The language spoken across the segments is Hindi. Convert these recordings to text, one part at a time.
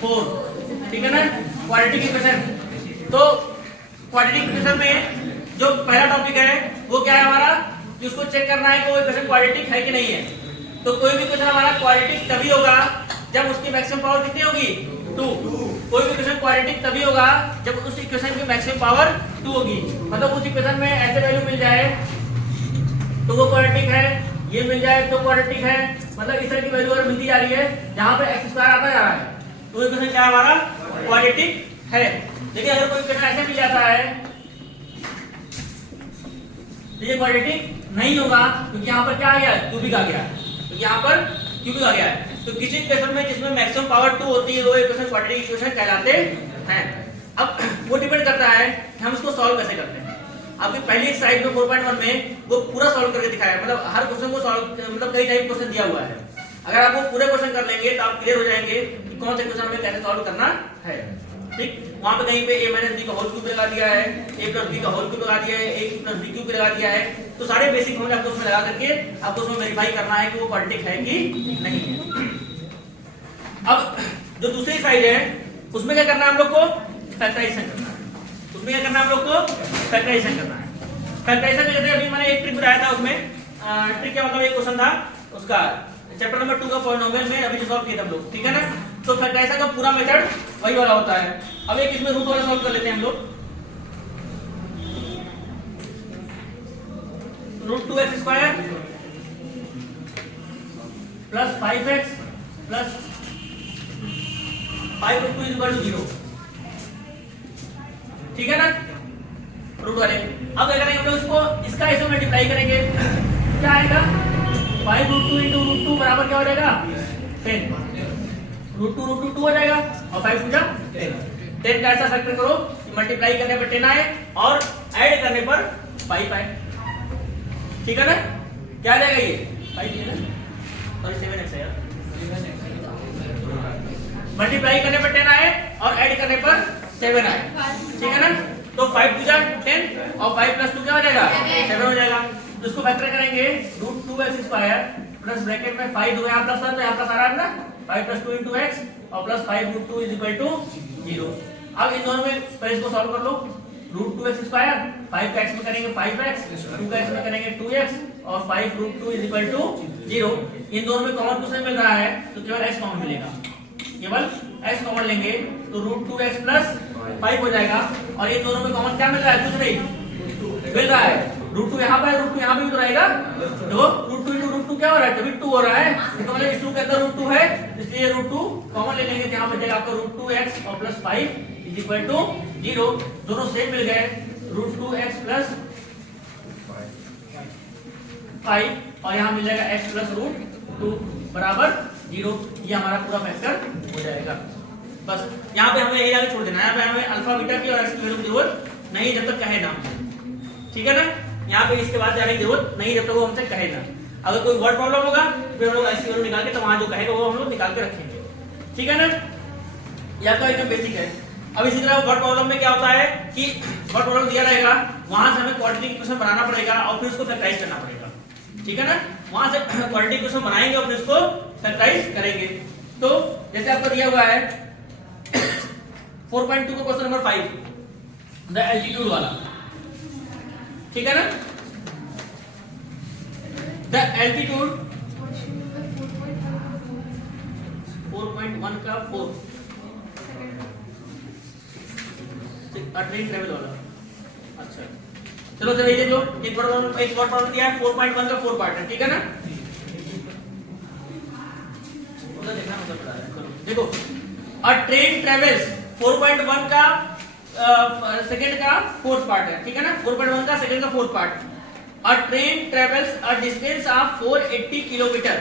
4, ठीक है ना, क्वाड्रेटिक इक्वेशन। तो क्वाड्रेटिक इक्वेशन में जो पहला टॉपिक है वो क्या है हमारा, कि उसको चेक करना है कि वो इक्वेशन क्वाड्रेटिक है कि नहीं है। तो कोई भी इक्वेशन हमारा क्वाड्रेटिक तभी होगा जब उसकी मैक्सिमम पावर कितनी होगी, 2। कोई भी इक्वेशन क्वाड्रेटिक तभी होगा जब उस इक्वेशन की मैक्सिमम पावर 2 होगी। मतलब उस इक्वेशन में ऐसे वैल्यू मिल जाए तो वो क्वाड्रेटिक है, ये मिल जाए तो क्वाड्रेटिक है। मतलब इस तरह की वैल्यू अगर मिलती जा रही है जहां पे x स्क्वायर आता जा रहा है तो इक्वेशन क्या हमारा क्वाड्रेटिक है। लेकिन अगर कोई इक्वेशन ऐसे मिल जाता है तो ये क्वाड्रेटिक नहीं होगा, क्योंकि यहाँ पर क्या आ गया, क्यूबिक आ गया, क्योंकि यहाँ पर क्यूबिक आ गया है। तो किसी इक्वेशन में जिसमें मैक्सिमम पावर 2 होती है वो इक्वेशन क्वाड्रेटिक इक्वेशन कहलाते हैं। अब वो डिपेंड करता है कि हम इसको सॉल्व कैसे करते हैं। आपकी पहली एक्सरसाइज में 4.1 में वो पूरा सॉल्व करके दिखाया है, मतलब हर क्वेश्चन को सॉल्व, मतलब कई टाइप क्वेश्चन दिया हुआ है। अगर आप वो पूरे क्वेश्चन कर लेंगे तो आप क्लियर हो जाएंगे कि कौन से क्वेश्चन हमें कैसे सॉल्व करना है। ठीक, वहां पे कहीं पे a - b का होल क्यूब लगा दिया है, a + b का होल क्यूब लगा दिया है, a + b क्यूब लगा दिया है। तो सारे बेसिक फॉर्मूले आपको उसमें लगा करके आपको उसमें वेरीफाई करना है कि वो क्वाड्रेटिक है कि नहीं है। अब जो दूसरी साइड है उसमें क्या करना है हम लोग को, फैक्टराइजेशन करना है। उसमें क्या करना है हम लोग को, फैक्टराइजेशन करना है। फैक्टराइजेशन में जैसे अभी मैंने एक ट्रिक बताया था, उसमें ट्रिक क्या मतलब एक क्वेश्चन था उसका चैप्टर नंबर 2 का पॉलिनोमियल में अभी जो सॉल्व किया था हम लोग, ठीक है ना। तो फैक्टराइजेशन का पूरा मेथड वही वाला होता है। अब एक इसमें रूट वाला सॉल्व कर लेते हैं हम लोग। √2x² प्लस 5x प्लस 5√2 = 0, ठीक है ना, रूट वाले। अब क्या करेंगे हम लोग इसको, इसका इसमें मल्टीप्लाई करेंगे, क्या आएगा, 5√2 × √2 बराबर क्या हो जाएगा, 10। √2 2 हो जाएगा और 5 × 10 का ऐसा फैक्टर करो कि मल्टीप्लाई करने पर 10 आए और ऐड करने पर 5 आए, ठीक है ना। क्या आ जाएगा ये 5 है ना, सॉरी 7x है यार। मल्टीप्लाई करने पर 10 आए और ऐड करने पर 7 आए, ठीक है ना। तो 5 × 10 और 5 + 2 क्या हो जाएगा, 7 हो जाएगा। तो इसको फैक्टर करेंगे, √2x² प्लस ब्रैकेट में 5 दो यहाँ प्लस था तो यहाँ प्लस आ रहा है ना, 5 + 2 × x और प्लस 5√2 = 0। अब इन दोनों में पहले इसको सॉल्व कर लो। √2x², 5 का x में करेंगे 5x, 2 का x में करेंगे 2x और 5√2 = 0। इन दोनों में कॉमन कुछ नहीं मिल रहा है तो केवल x कॉमन मिलेगा, केवल x कॉमन लेंगे तो √2x + 5 हो जाएगा। और इन दोनों में कॉमन क्या मिल रहा है, कुछ नहीं मिल रहा है। √2 यहाँ पर, √2 यहाँ पे भी तो रहेगा। देखो √2 × √2 क्या हो रहा है, तभी 2 हो रहा है, तो मतलब इस 2 के अंदर √2 है, इसलिए √2 कॉमन ले लेंगे, यहाँ बचेगा आपका √2x और प्लस 5 = 0। दोनों सेम मिल गए, √2x + 5 और यहाँ मिल जाएगा x + √2 बराबर 0। ये हमारा पूरा फैक्टर हो जाएगा। बस यहाँ पे हमें यही आगे छोड़ देना है, यहाँ पे हमें अल्फा बीटा की और x की वैल्यू की जरूरत नहीं जब तक कहे ना, ठीक है ना। यहाँ पे इसके बाद जाने की जरूरत नहीं जब तक वो हमसे कहे ना। अगर कोई वर्ड प्रॉब्लम होगा फिर हम लोग x की वैल्यू निकाल के, तो वहां जो कहेगा वो हम लोग निकाल के रखेंगे, ठीक है ना। ये आपका एकदम बेसिक है। अब इसी तरह वर्ड प्रॉब्लम में क्या होता है कि वर्ड प्रॉब्लम दिया रहेगा, वहां से हमें क्वाड्रेटिक इक्वेशन बनाना पड़ेगा और फिर उसको फैक्टराइज करना पड़ेगा, ठीक है ना। वहां से क्वाड्रेटिक इक्वेशन बनाएंगे और फिर उसको फैक्टराइज करेंगे। तो जैसे आपको दिया हुआ है 4.2 का क्वेश्चन नंबर 5, द एल्टीट्यूड वाला, ठीक है ना। द एल्टीट्यूड 4.1 का 4 ट्रेन ट्रेवल वाला। अच्छा चलो जरा ये जो एक वर्ड प्रॉब्लम दिया है 4.1 का 4 पार्ट है, ठीक है ना। उधर देखना मतलब पड़ा है, चलो देखो, अ ट्रेन ट्रेवल्स 4.1 का सेकंड का 4th पार्ट है, ठीक है ना। 4.1 का सेकंड का 4th part, a train travels a distance of 480 kilometre,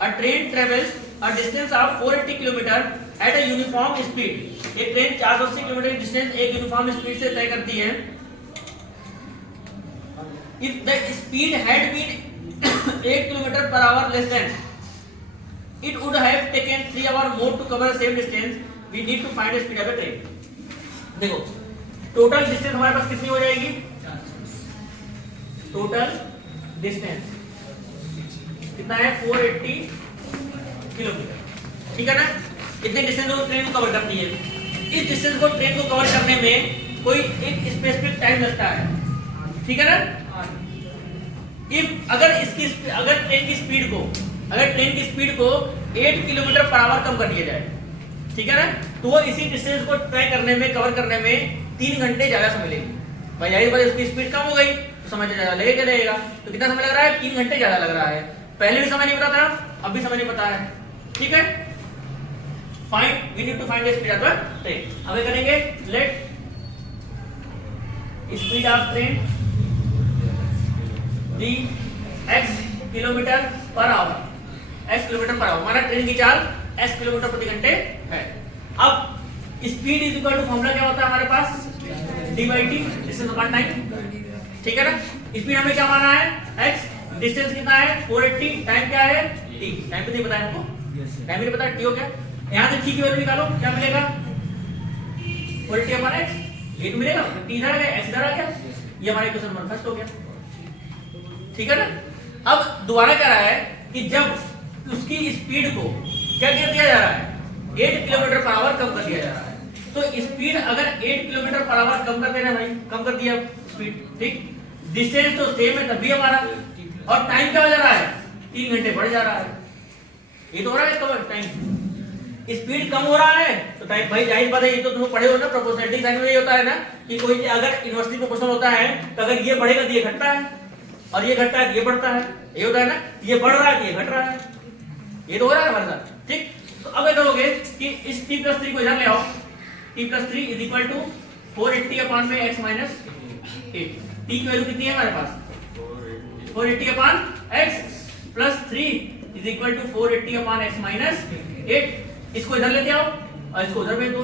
a train travels a distance of 480 kilometre at a uniform speed. एक ट्रेन 480 किलोमीटर की डिस्टेंस एक यूनिफॉर्म स्पीड से तय करती है। If the speed had been 8 km/h less than, it would have taken 3 hours more to cover the same distance. We need to find the speed of a train. देखो टोटल डिस्टेंस हमारे पास कितनी हो जाएगी, टोटल डिस्टेंस कितना है 480 किलोमीटर, ठीक है ना। इतने डिस्टेंस को ट्रेन को कवर करती है। इस डिस्टेंस को ट्रेन को कवर करने में कोई एक स्पेसिफिक टाइम लगता है, ठीक है ना। इफ अगर ट्रेन की स्पीड को 8 किलोमीटर पर आवर कम कर दिया जाए, ठीक है ना, तो वो इसी डिस्टेंस को तय करने में, कवर करने में 3 घंटे ज्यादा समय लेगी। भाई जाहिर बात है उसकी स्पीड कम हो गई तो समय ज्यादा लगेगा। तो कितना समय लग रहा है? 3 घंटे ज्यादा लग रहा है। पहले भी समय नहीं पता था, अब भी समय नहीं पता है, ठीक है। Find, we need to find the speed of the train. अब करेंगे let speed of train the x kilometre per hour. x kilometre per hour माना ट्रेन की चाल s किलोमीटर प्रति घंटे है। अब speed is equal to formula क्या होता है हमारे पास? d by t, distance upon time, ठीक है ना। स्पीड हमें क्या माना है? x, डिस्टेंस कितना है? 480, टाइम क्या है? t। टाइम तो नहीं पता है हमको, टाइम नहीं पता, t हो गया। यहां से t की वैल्यू निकालो, क्या मिलेगा? 480 अपॉन x, ये तो मिलेगा, t इधर आ गया, x इधर आ गया, ये हमारा इक्वेशन नंबर फर्स्ट हो गया, ठीक है ना। अब दोबारा कह रहा है कि जब उसकी स्पीड को क्या कर दिया जा रहा है? 8 किलोमीटर पर आवर कम कर दिया जा रहा है। तो स्पीड अगर 8 किलोमीटर पर आवर कम कर देना भाई, कम कर दिया स्पीड, ठीक। डिस्टेंस तो सेम है तब भी हमारा, और टाइम क्या हो जा रहा है? 3 घंटे बढ़ जा रहा है। ये तो हो रहा है कवर टाइम। स्पीड कम हो रहा है तो टाइम, भाई जाहिर बात है, ये तो तुम पढ़े हो ना, प्रोपोर्शनलिटी साइन में ये होता है ना कि कोई अगर इनवर्सली प्रोपोर्शनल होता है तो अगर ये बढ़ेगा तो ये घटता है, और ये घटता है तो ये बढ़ता है, ये होता है ना, ये बढ़ रहा है तो ये घट रहा है, ये तो हो रहा है हमारे साथ, ठीक। तो अब क्या करोगे कि इस t + 3 को इधर ले आओ, t + 3 = 480 अपॉन में x - 8। t की वैल्यू कितनी है हमारे पास? 480 अपॉन x + 3 = 480 अपॉन x - 8। इसको इधर लेते आओ और इसको उधर भेज दो,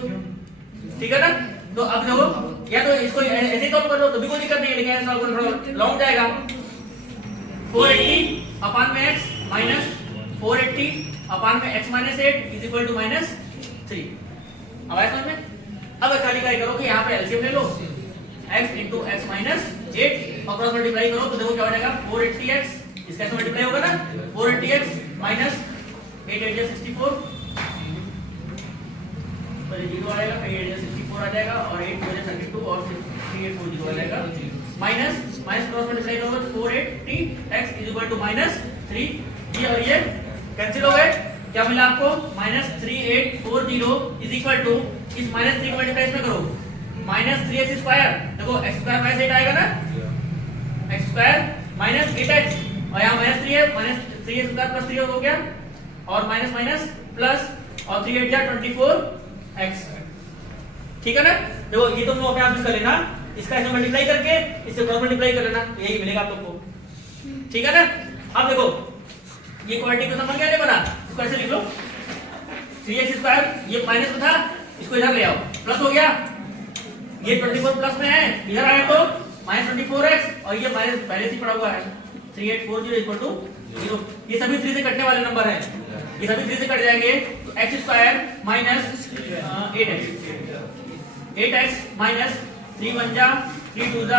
ठीक है ना। तो अब देखो, या तो इसको ऐसे सॉल्व कर लो तो भी कोई दिक्कत नहीं है, लेकिन ऐसे सॉल्व करना थोड़ा लॉन्ग जाएगा। 480 अपॉन में x - 480 अपॉन में x - 8 = -3। अब आया समझ में? अब खाली क्या करो कि यहाँ पे एलसीएम ले लो, x * x - 8 और क्रॉस मल्टीप्लाई करो तो देखो क्या हो जाएगा? 480x, इसका ऐसे मल्टीप्लाई होगा ना, 480x - 8 × 8 = 64, तो ये 0 आएगा, 8 × 8 = 64 आ जाएगा, और 8 × 2 = 32 और 3840 आ जाएगा, माइनस क्रॉस मल्टीप्लाई करोगे तो 480x = -3, ये और ये कैंसिल हो गए। क्या मिला आपको? -3840 = इस -3 को मल्टीप्लाई इसमें करो, -3x², देखो x² - 8 आएगा ना, x² - 8x, और यहाँ -3 है, -3x² + 3 हो गया, और माइनस प्लस, और 3 × 8 = 24x, ठीक है ना। देखो ये तुम लोग अपने आप कर लेना, इसका ऐसे मल्टीप्लाई करके इससे क्रॉस मल्टीप्लाई कर लेना, यही मिलेगा आप लोग को, ठीक है ना। अब देखो ये क्वाड्रेटिक का नंबर क्या है बना, इसको ऐसे लिख लो, 3x², ये माइनस में था, इसको इधर ले आओ, प्लस हो गया, ये 24 प्लस में है, इधर आया तो -24x, और ये माइनस पहले से पड़ा हुआ है, 3840 = 0। ये सभी 3 से कटने वाले नंबर हैं, ये सभी 3 से कट जाएंगे, तो x² - 8x, 8x - 3 × 1 = 3 × 2 =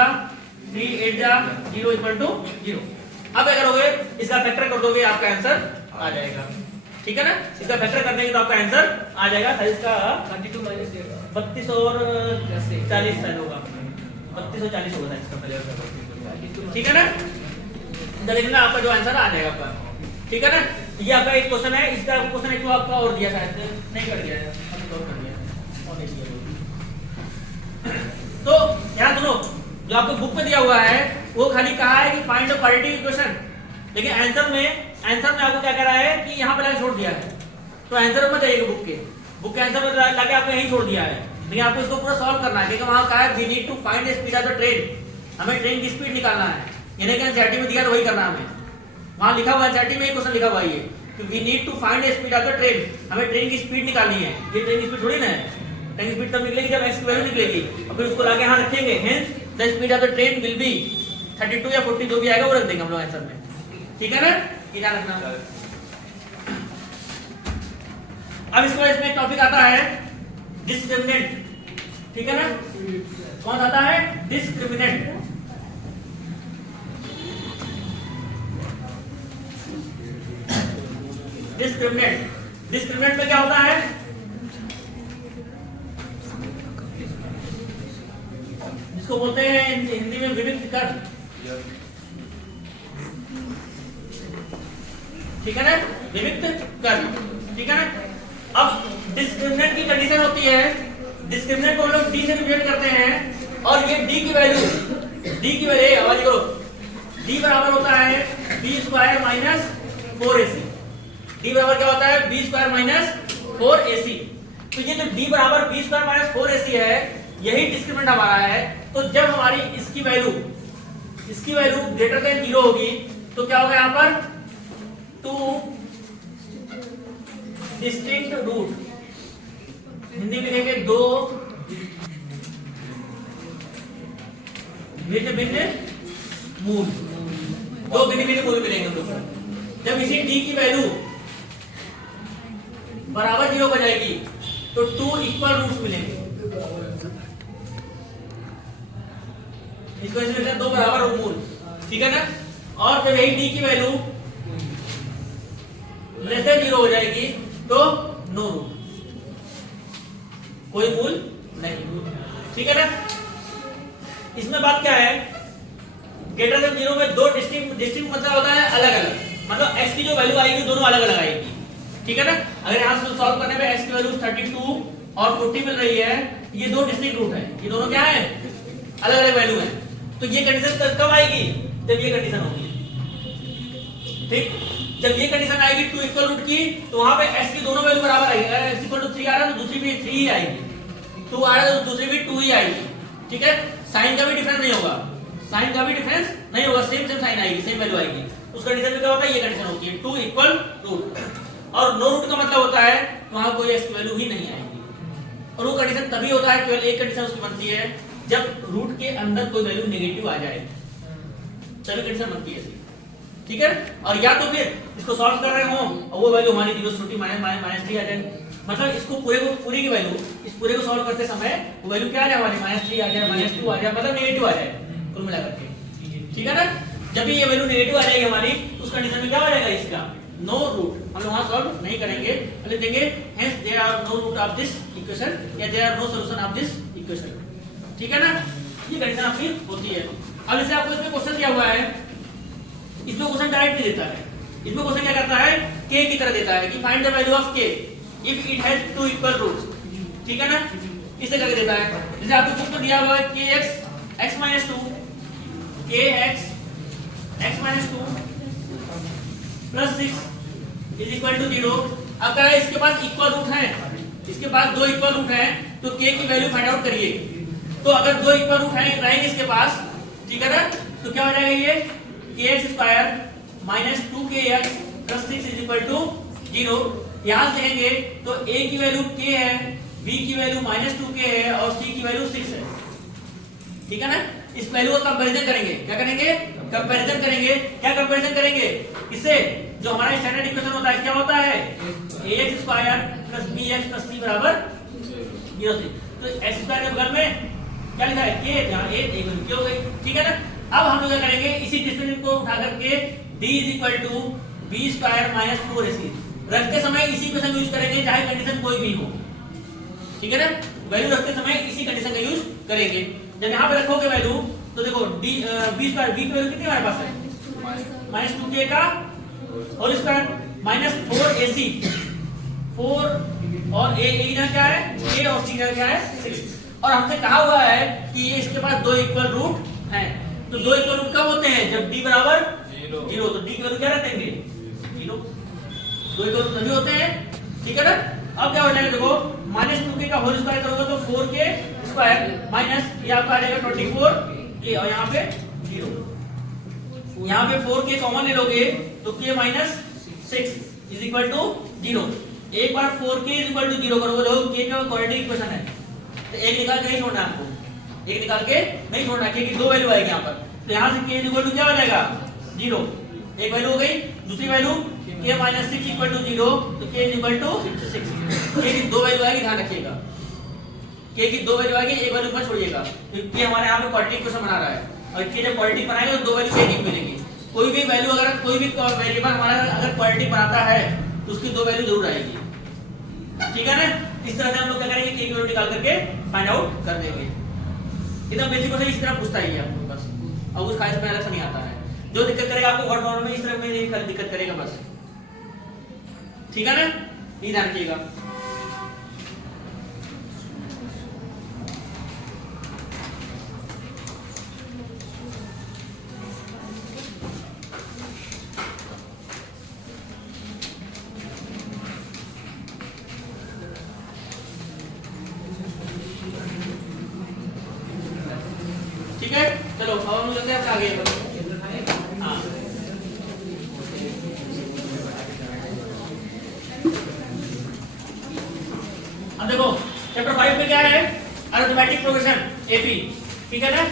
3 × 8 = 0 = 0। अब क्या करोगे? इसका फैक्टर कर दोगे, आपका आंसर आ जाएगा, ठीक है ना। इसका फैक्टर कर देंगे तो आपका आंसर आ जाएगा, इसका 32 और 40 शायद होगा, 32 और 40 होगा इसका, ठीक है ना। देखना आपका जो आंसर आ जाएगा आपका, ठीक है ना। ये आपका एक क्वेश्चन है, इसका क्वेश्चन एक तो आपका और दिया शायद नहीं कर दिया है, तो ध्यान सुनो, जो आपको बुक में दिया हुआ है वो खाली कहा है कि फाइंड द क्वाड्रेटिक इक्वेशन, लेकिन आंसर में आपको क्या कह रहा है कि यहाँ पे लाके छोड़ दिया है, तो आंसर में जाइएगा, बुक के आंसर में लाके आपने यहीं छोड़ दिया है, लेकिन आपको इसको पूरा सॉल्व करना है, क्योंकि वहां कहा है we need to find the speed of the train, हमें ट्रेन की स्पीड निकालना है, यानी कि एनसीईआरटी में दिया तो वही करना है हमें, वहां लिखा हुआ है एनसीईआरटी में क्वेश्चन लिखा हुआ है ये कि we need to find the speed of the train, हमें ट्रेन की स्पीड निकालनी है। ये ट्रेन की स्पीड थोड़ी ना है, ट्रेन की स्पीड तब निकलेगी जब x की वैल्यू निकलेगी, और फिर उसको लाके यहां रखेंगे, hence the speed of the train will be 32 या 40 जो भी आएगा वो रख देंगे हम लोग आंसर में, ठीक है ना। ये ध्यान रखना। अब इसके बाद इसमें एक टॉपिक आता है डिस्क्रिमिनेंट, ठीक है ना। कौन आता है? डिस्क्रिमिनेंट। डिस्क्रिमिनेंट में क्या होता है? इसको बोलते हैं हिंदी में विविक्त कर, ठीक है ना, विविक्त कर, ठीक है ना। अब डिस्क्रिमिनेंट की कंडीशन होती है, डिस्क्रिमिनेंट को हम लोग डी से डिवाइड करते हैं और ये डी की वैल्यू आवाज करो, डी बराबर होता है B square minus 4ac। D बराबर क्या होता है, बी स्क्वायर माइनस 4ac। तो ये जो डी बराबर बी स्क्वायर माइनस 4ac है, यही डिस्क्रिमिनेंट हमारा है। तो जब हमारी इसकी वैल्यू ग्रेटर देन 0 होगी तो क्या होगा यहाँ पर, टू डिस्टिंक्ट रूट, हिंदी में लिखेंगे दो भिन्न भिन्न मूल, दो भिन्न भिन्न मूल मिलेंगे हम लोग। जब इसी डी की वैल्यू बराबर 0 हो जाएगी तो 2 इक्वल रूट्स मिलेंगे। इसको ऐसे लिखते हैं दो बराबर मूल, ठीक है ना। और जब यही डी की वैल्यू लेस देन 0 हो जाएगी तो नो रूट, कोई मूल नहीं, ठीक है ना। इसमें बात क्या है, ग्रेटर देन 0 में दो डिस्टिंक्ट मतलब होता है अलग अलग, मतलब x की जो वैल्यू आएगी दोनों अलग अलग आएगी, ठीक है ना। अगर यहां से सॉल्व करने में x की वैल्यू 32 और 40 मिल रही है, ये दो डिस्टिंक्ट रूट है, ये दोनों क्या है, अलग अलग वैल्यू है। तो ये कंडीशन कब आएगी, जब ये कंडीशन होगी, ठीक। जब ये कंडीशन आएगी 2 इक्वल रूट की, तो वहां पे x की दोनों वैल्यू बराबर आएगी। अगर x 3 आ रहा है तो दूसरी भी 3 ही आएगी, 2 आ रहा है तो दूसरी भी 2 ही आएगी, ठीक है। साइन का भी डिफरेंस नहीं होगा, साइन का भी डिफरेंस नहीं होगा, सेम साइन आएगी, सेम वैल्यू आएगी। उस कंडीशन में क्या होता है, ये कंडीशन होती है 2 इक्वल रूट। और नो रूट का मतलब होता है वहां कोई x की वैल्यू ही नहीं आएगी। और वो कंडीशन तभी होता है, केवल एक कंडीशन उसकी बनती है, जब रूट के अंदर कोई वैल्यू नेगेटिव आ जाए, तभी कंडीशन बनती है, ठीक है। और या तो फिर इसको सॉल्व कर रहे हो और वो वैल्यू हमारी 0 से -3 आ जाए, मतलब इसको पूरी की वैल्यू, इस पूरे को सॉल्व करते समय वो वैल्यू क्या आ जाए हमारी, -3 आ जाए, -2 आ जाए, मतलब नेगेटिव आ जाए कुल मिलाकर के, ठीक है ना। जब ये वैल्यू नेगेटिव आ जाएगी हमारी, उस कंडीशन में क्या हो जाएगा, इसका नो रूट। हम लोग वहां सॉल्व नहीं करेंगे, लिख देंगे hence there are no root of this equation या there are no solution of this equation, ठीक है ना। ये कंडीशन आपकी होती है। अब जैसे आपको इसमें क्वेश्चन दिया हुआ है, इसमें क्वेश्चन डायरेक्ट नहीं देता है, इसमें क्वेश्चन क्या करता है, k की तरह देता है कि find the value of k if it has 2 equal roots, ठीक है ना, इसे करके देता है। जैसे आपको बुक में दिया हुआ है kx x - 2 kx x - 2 plus 6 is equal to 0। अब कह रहा है इसके पास इक्वल रूट है, इसके पास दो इक्वल रूट है, तो k की वैल्यू फाइंड आउट करिए। तो अगर दो इक्वल रूट है रहेंगे इसके पास, ठीक है ना, तो क्या हो जाएगा ये kx square minus 2kx plus 6 is equal to 0। यहां से देखेंगे तो a की वैल्यू k है, b की वैल्यू -2k है और c की वैल्यू 6 है, ठीक है ना। इस वैल्यू का कंपैरिजन करेंगे, क्या करेंगे, कंपैरिजन करेंगे। क्या कंपैरिजन करेंगे, इससे जो हमारा स्टैंडर्ड इक्वेशन होता है क्या होता है, ax square plus bx plus c बराबर 0। तो x स्क्वायर के बगल में क्या लिखा है, k, जहां a एक वैल्यू k हो गई, ठीक है ना। अब हम लोग क्या करेंगे, इसी डिस्क्रिमिनेंट को उठा करके d is equal to b square minus 4ac रखते समय इसी इक्वेशन यूज करेंगे, चाहे कंडीशन कोई भी हो, ठीक है ना। वैल्यू रखते समय इसी कंडीशन का यूज करेंगे। जब यहाँ पे रखोगे वैल्यू तो देखो d b स्क्वायर, b की वैल्यू कितनी हमारे पास है, -2k का होल स्क्वायर माइनस 4ac, 4 और a इधर क्या है, a और c इधर क्या है 6। और हमसे कहा हुआ है कि ये इसके पास दो इक्वल रूट हैं। तो दो इक्वल रूट कब होते हैं, जब d बराबर 0, तो d की वैल्यू क्या रख देंगे 0। दो इक्वल रूट तभी होते हैं, ठीक है ना। अब क्या हो जाएगा, देखो -2k का होल स्क्वायर करोगे तो 4k स्क्वायर माइनस ये आपका आ जाएगा 24k और यहाँ पे 0, यहाँ पे 4k कॉमन ले लोगे तो k minus 6 is equal to 0। एक बार 4k इज इक्वल टू 0 करोगे तो k का क्वाड्रेटिक इक्वेशन है, तो एक निकाल के नहीं छोड़ना आपको, एक निकाल के नहीं छोड़ना, k की दो वैल्यू आएगी यहाँ पर। तो यहाँ से k इज इक्वल टू क्या हो जाएगा 0, एक वैल्यू हो गई, दूसरी value k minus 6 equal to 0, तो k is equal to 6। k की दो वैल्यू आएगी, ध्यान रखिएगा, k की दो वैल्यू आएगी, एक वैल्यू मत छोड़िएगा, क्योंकि हमारे यहाँ पे क्वाड्रेटिक इक्वेशन बना रहा है और k जब क्वाड्रेटिक बनाएगा तो दो वैल्यू एक ही मिलेगी। कोई भी वैल्यू अगर कोई भी वेरिएबल हमारा अगर क्वाड्रेटिक बनाता है तो उसकी दो वैल्यू जरूर आएगी, ठीक है ना। इस तरह से हम लोग क्या करेंगे, k की वैल्यू निकाल करके फाइंड आउट कर देंगे। एकदम बेसिक क्वेश्चन इस तरह पूछता ही है आपको बस, और कुछ खास में अलग से नहीं आता है। जो दिक्कत करेगा आपको वर्ड प्रॉब्लम में इस तरह में नहीं दिक्कत करेगा बस, ठीक है ना, ये ध्यान रखिएगा। ठीक है, चलो अब हम चलते हैं आगे। हाँ अब देखो चैप्टर 5 में क्या है, अरिथमेटिक प्रोग्रेशन एपी, ठीक है ना।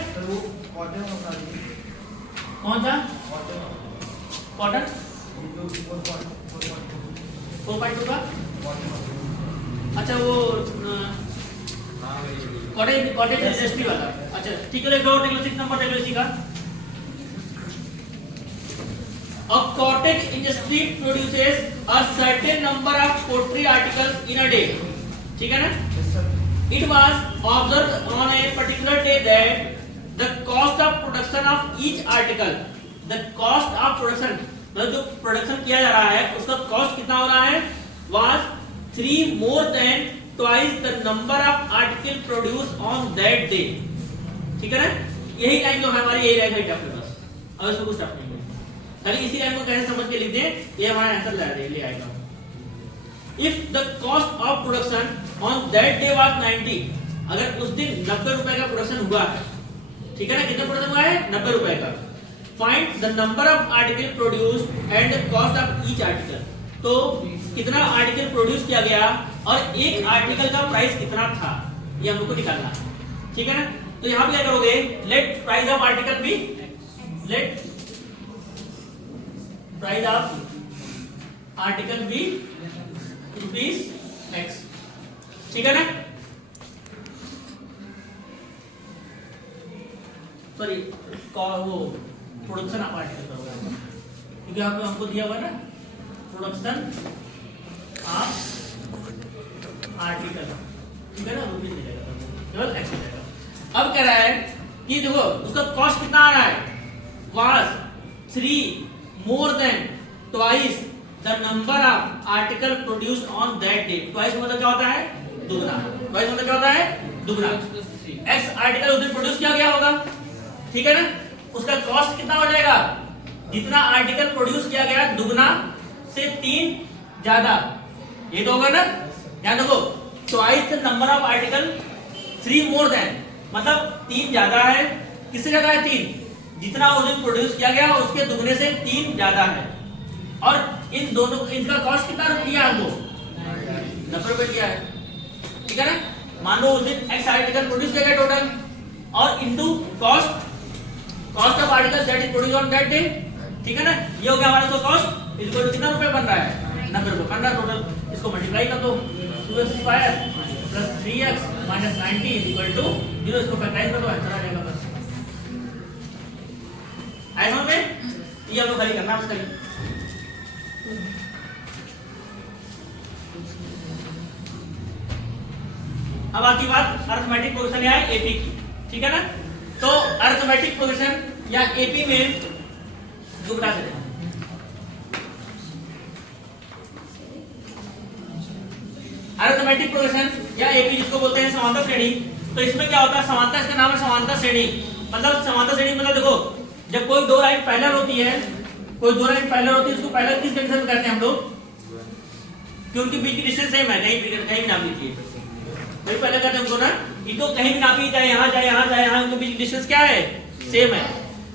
कौन सा कॉटन 4.2 का, अच्छा वो कॉटेज इंडस्ट्री वाला, अच्छा ठीक है। देखो टेक्नो 6 नंबर टेक्नो इसी का। A cottage industry produces a certain number of pottery articles in a day, ठीक है ना। It was observed on a particular day that the cost of production of each article, the cost of production मतलब जो प्रोडक्शन किया जा रहा है उसका कॉस्ट कितना हो रहा है, was 3 more than twice the number of article produced on that day, ठीक है ना। यही लाइन जो हमारी यही लाइन है टफ बस, और इसमें कुछ टफ नहीं है, खाली इसी लाइन को कैसे समझ के लिख दें, ये हमारा आंसर ले आएगा। If the cost of production on that day was 90, अगर उस दिन 90 रुपए का प्रोडक्शन हुआ है, ठीक है ना, कितना प्रोडक्शन हुआ है 90 रुपए का। Find the number of article produced and the cost of each article, तो कितना आर्टिकल प्रोड्यूस किया गया और एक आर्टिकल का प्राइस कितना था, ये हम लोग को निकालना है, ठीक है ना। तो यहां पे क्या करोगे, let price of article b, let price of article b rupees x, ठीक है ना। सॉरी वो प्रोडक्शन ऑफ आर्टिकल करोगे, क्योंकि आपने हमको दिया हुआ ना प्रोडक्शन ऑफ आर्टिकल, ठीक है ना, रुपीस मिलेगा केवल एक्स मिलेगा। अब कह रहा है कि देखो उसका कॉस्ट कितना आ रहा है, was 3 more than twice the number of article produced on that day, twice मतलब क्या होता है, दुगना, twice मतलब क्या होता है, दुगना। एक्स आर्टिकल उस दिन प्रोड्यूस किया गया होगा, ठीक है ना, उसका कॉस्ट कितना हो जाएगा, जितना आर्टिकल प्रोड्यूस किया गया दुगना से 3 ज्यादा, ये तो होगा ना। ध्यान देखो twice the number of article 3 more than मतलब 3 ज्यादा है, किससे ज्यादा है 3, जितना उस दिन प्रोड्यूस किया गया उसके दुगने से 3 ज्यादा है। और इन दोनों इनका कॉस्ट कितना दिया है हमको, 90 रुपए दिया है, ठीक है ना। मान लो उस दिन एक्स आर्टिकल प्रोड्यूस किया गया टोटल, और into cost of article that is produced on that day, ठीक है ना। ये हो गया हमारा तो कॉस्ट, इसको कितना रुपए बन रहा है, 90 रुपए बन रहा है टोटल। इसको मल्टीप्लाई कर दो, 2x square plus 3x minus 90 is equal to 0, इसको फैक्टराइज कर दो, आंसर आ जाएगा बस। ऐसा में ये हम लोग खाली करना है। अब आती बात अरिथमेटिक प्रोग्रेशन या एपी की, ठीक है ना। तो अरिथमेटिक प्रोग्रेशन या एपी में जो बता देते हैं, अरिथमेटिक प्रोग्रेशन या एपी जिसको बोलते हैं समांतर श्रेणी। तो इसमें क्या होता है, समांतर, इसका नाम है समांतर श्रेणी। मतलब समांतर श्रेणी मतलब देखो जब कोई दो लाइन पैरेलल होती है, कोई दो लाइन पैरेलल होती है, उसको पैरेलल किस कंडीशन में करते हैं हम लोग, कि उनके बीच की डिस्टेंस सेम है, कहीं भी नाप लीजिए, वही पहले करते हैं उनको ना, इनको कहीं भी नापी, चाहे यहाँ जाए यहाँ जाए यहाँ, उनके बीच की डिस्टेंस क्या है, सेम है।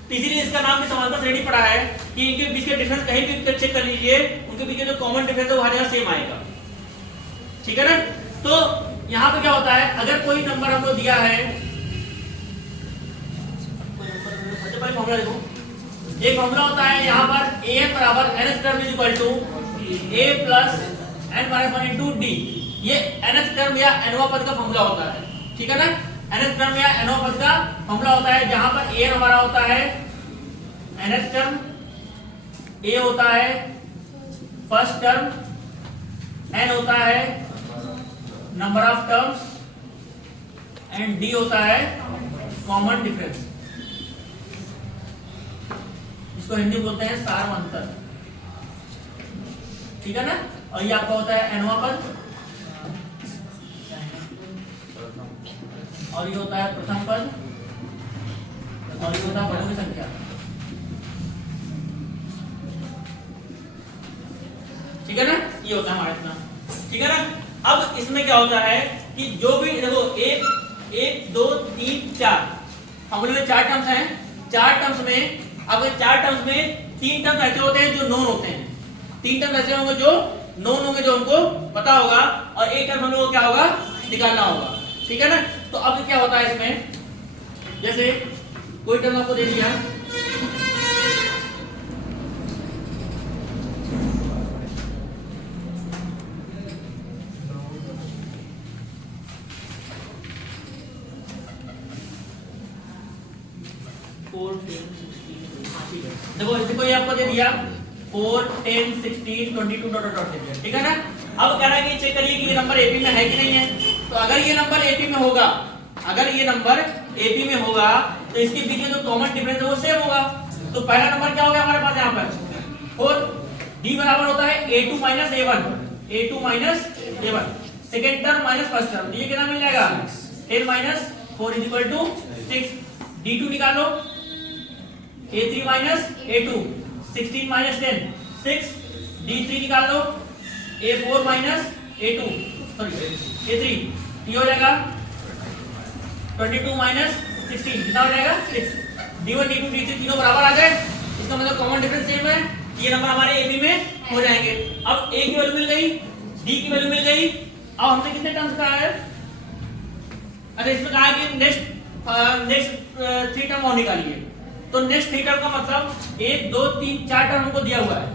तो इसीलिए इसका नाम भी समांतर श्रेणी पड़ा है कि इनके बीच के डिफरेंस कहीं भी चेक कर लीजिए, उनके बीच जो कॉमन डिफरेंस है वो हर जगह सेम आएगा, ठीक है ना। तो यहाँ पे क्या होता है, अगर कोई नंबर हमको दिया है, पहले फॉर्मूला देखो, एक फॉर्मूला होता है यहाँ पर a बराबर nth term is equal to a plus n minus 1 into d, ये nth टर्म या nवां पद का फॉर्मूला होता है, ठीक है ना। nth टर्म या nवां पद का फॉर्मूला होता है, जहां पर a हमारा होता है nth टर्म, a होता है फर्स्ट टर्म, n होता है number of terms and d होता है कॉमन डिफरेंस, इसको हिंदी में बोलते हैं सार अंतर, ठीक है ना। और ये आपका होता है nवां पद, और ये होता है प्रथम पद, और ये होता है पदों की संख्या, ठीक है ना। ये होता है हमारा इतना, ठीक है ना। अब इसमें क्या होता है कि जो भी देखो 1 2 3 4 फॉर्मूले में 4 टर्म्स हैं, 4 टर्म्स में अगर 4 टर्म्स में 3 टर्म्स ऐसे होते हैं जो नोन होते हैं, 3 टर्म्स ऐसे होंगे जो नोन होंगे, जो हमको पता होगा, और एक टर्म हम लोग को क्या होगा निकालना होगा, ठीक है ना। तो अब क्या होता है इसमें, जैसे कोई टर्म आपको दे दिया, देखो इसको ये आपको दे दिया 4 10 16 22 डॉट डॉट दे दिया, ठीक है ना। अब कह रहा है कि चेक करिए कि ये नंबर एपी में है कि नहीं है। तो अगर ये नंबर एपी में होगा, अगर ये नंबर एपी में होगा तो इसके बीच में जो कॉमन डिफरेंस है वो सेम होगा। तो पहला नंबर क्या हो गया हमारे पास यहाँ पर 4, डी बराबर होता है a2 minus a1, a2 minus a1, second term minus first term, ये कितना मिल जाएगा 10 minus 4 is equal to 6, d2 निकालो, a3 minus a2 16 minus 10 6, d3 निकाल लो, a4 minus a2 sorry a3, ये हो जाएगा 22 माइनस 16 कितना हो जाएगा 6, d1 d2 d3 तीनों बराबर आ गए, इसका मतलब कॉमन डिफरेंस सेम है, ये नंबर हमारे एबी में हो जाएंगे। अब a की वैल्यू मिल गई, d की वैल्यू मिल गई, अब हमने कितने टर्म्स कहा है, अच्छा इसमें कहा है कि नेक्स्ट 3 टर्म और निकालिए। तो नेक्स्ट 3 टर्म का मतलब 1 2 3 4 टर्म हमको दिया हुआ है,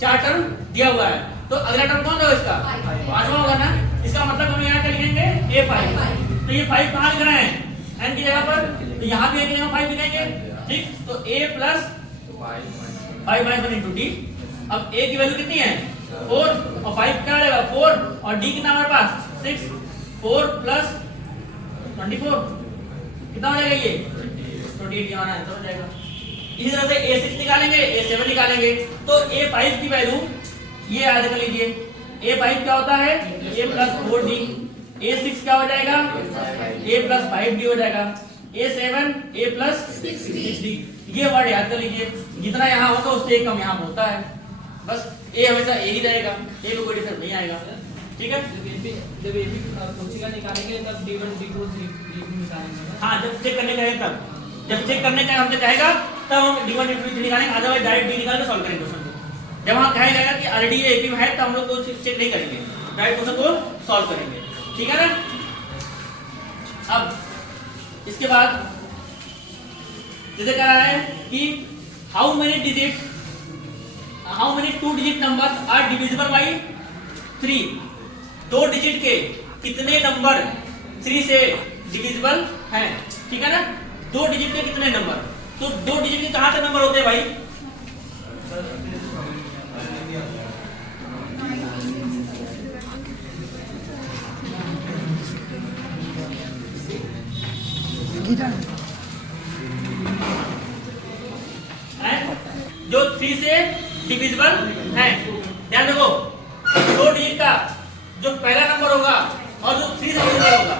4 टर्म दिया हुआ है, तो अगला टर्म कौन होगा इसका 5वां होगा ना। इसका मतलब हम यहाँ क्या लिखेंगे a5, तो ये 5 कहाँ लिख रहे हैं n की जगह पर, तो यहाँ भी a की जगह 5 लिखेंगे, ठीक। तो a plus 5 minus 1 into D, अब a की वैल्यू कितनी है 4 और 5 क्या हो जाएगा 4 और d कितना हमारे पास 6, 4 प्लस 24 कितना हो जाएगा ये 28 हमारा आंसर हो जाएगा। इसी तरह से a6 निकालेंगे, a7 निकालेंगे, तो a5 की वैल्यू ये याद कर लीजिए, a5 क्या होता है a प्लस 4d, a6 क्या हो जाएगा a प्लस 5d हो जाएगा, a7 a प्लस 6d, ये वर्ड याद कर लीजिए, जितना यहाँ होगा उससे एक कम यहाँ होता है, बस a हमेशा a ही रहेगा, a में कोई डिफरेंस नहीं आएगा, ठीक है। जब एबी कोशिका निकालेंगे तब d1 d2 d3 निकालेंगे, हाँ जब चेक करने का है तब, जब चेक करने का हमसे कहेगा तब हम d1 d2 d3 निकालेंगे, अदरवाइज डायरेक्ट d निकाल के सॉल्व करेंगे क्वेश्चन को। जब हम कहेगा कि ऑलरेडी ये एपी में है तब हम लोग को चेक नहीं करेंगे, डायरेक्ट क्वेश्चन को सॉल्व करेंगे, ठीक है ना। अब इसके बाद जैसे कह रहा है कि how many 2 digit numbers are divisible by 3, 2 digit के कितने नंबर 3 से डिविजिबल हैं, ठीक है ना। 2 डिजिट के कितने नंबर, तो 2 डिजिट के कहां तक नंबर होते हैं भाई, जो 3 से डिविजिबल है, ध्यान देखो 2 डिजिट का जो पहला नंबर होगा और जो 3 से डिविजिबल होगा,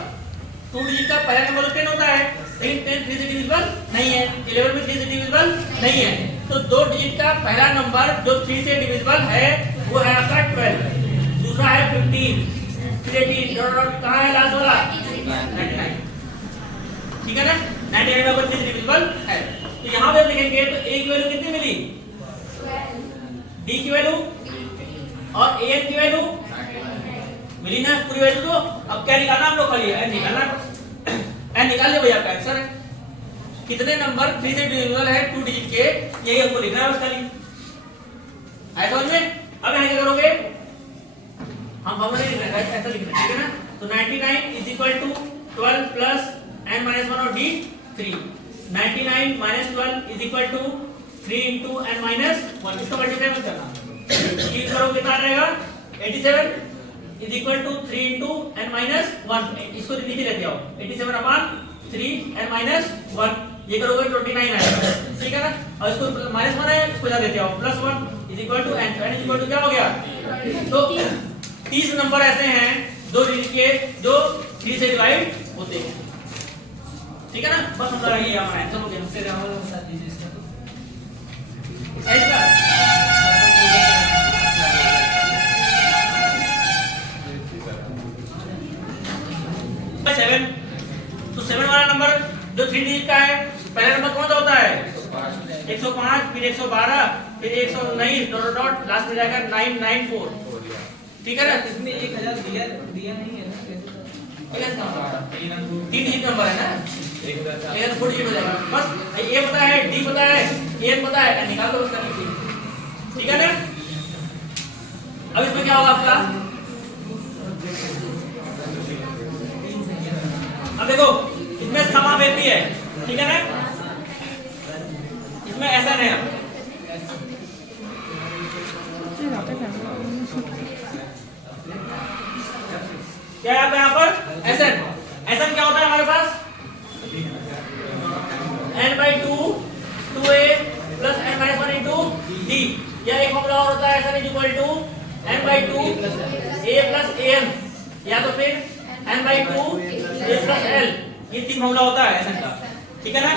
2 डिजिट का पहला नंबर 10 होता है, लेकिन 10 3 से डिविजिबल नहीं है, 11 में 3 से डिविजिबल नहीं है, तो 2 डिजिट का पहला नंबर जो 3 से डिविजिबल है वो है आपका 12, दूसरा है 15, फिर 18, कहाँ है लास्ट वाला 99, ठीक है ना। 99 में 3 से डिविजिबल है, तो यहाँ पे लिखेंगे तो a की वैल्यू कितनी मिली 12, d की वैल्यू और an की वैल्यू मिली ना पूरी वैल्यू। तो अब क्या निकालना हम लोग खाली n निकालना, n निकाल ले भैया, आपका आंसर है कितने नंबर 3 से डिविजिबल है 2 डिजिट के, यही हमको लिखना है बस खाली, आया समझ में। अब यहाँ क्या करोगे, हम फॉर्मूला लिख रहे हैं ऐसा लिखना है, ठीक है ना। तो 99 is equal to 12 plus n minus 1 और d 3, 99 माइनस 12 is equal to 3 into n minus 1, इसका मल्टीप्लाई मत करना, ये करो कितना रहेगा 87 is equal to 3 into n minus 1, इसको नीचे लेते आओ 87 अपॉन 3 n माइनस 1, ये करोगे 29 आएगा, ठीक है ना। और इसको माइनस 1 है, इसको जा देते हो plus 1 is equal to n, n is equal to क्या हो गया, तो 30 नंबर ऐसे हैं दो डिजिट के जो 3 से डिवाइड होते हैं, ठीक है ना। बस समझा ये हमारा आंसर हो गया। फिर हमारे बता दीजिए इसका तो ऐसा 7, तो 7 वाला नंबर जो 3 डिजिट का है, पहला नंबर कौन सा होता है 105, फिर 112, फिर 119 डॉट डॉट लास्ट में जाकर 994, ठीक है ना। इसमें 1000 दिया नहीं है ना, तीन डिजिट नंबर है ना, 1000 4 डिजिट हो जाएगा। बस ए पता है, डी पता है, एन पता है, निकाल दो उसका, ठीक है ना। अब इसमें क्या होगा आपका, अब देखो इसमें समावेशी है, ठीक है ना, इसमें ऐसा नहीं है। क्या है यहाँ पर एसएन, एसएन क्या होता है हमारे पास n/2 2a plus n-1 into d, या एक फॉर्मूला और होता है S n is equal to n/2 a plus an, या तो फिर n/2 a प्लस l, ये तीन फॉर्मूला होता है एसएन का, ठीक है ना।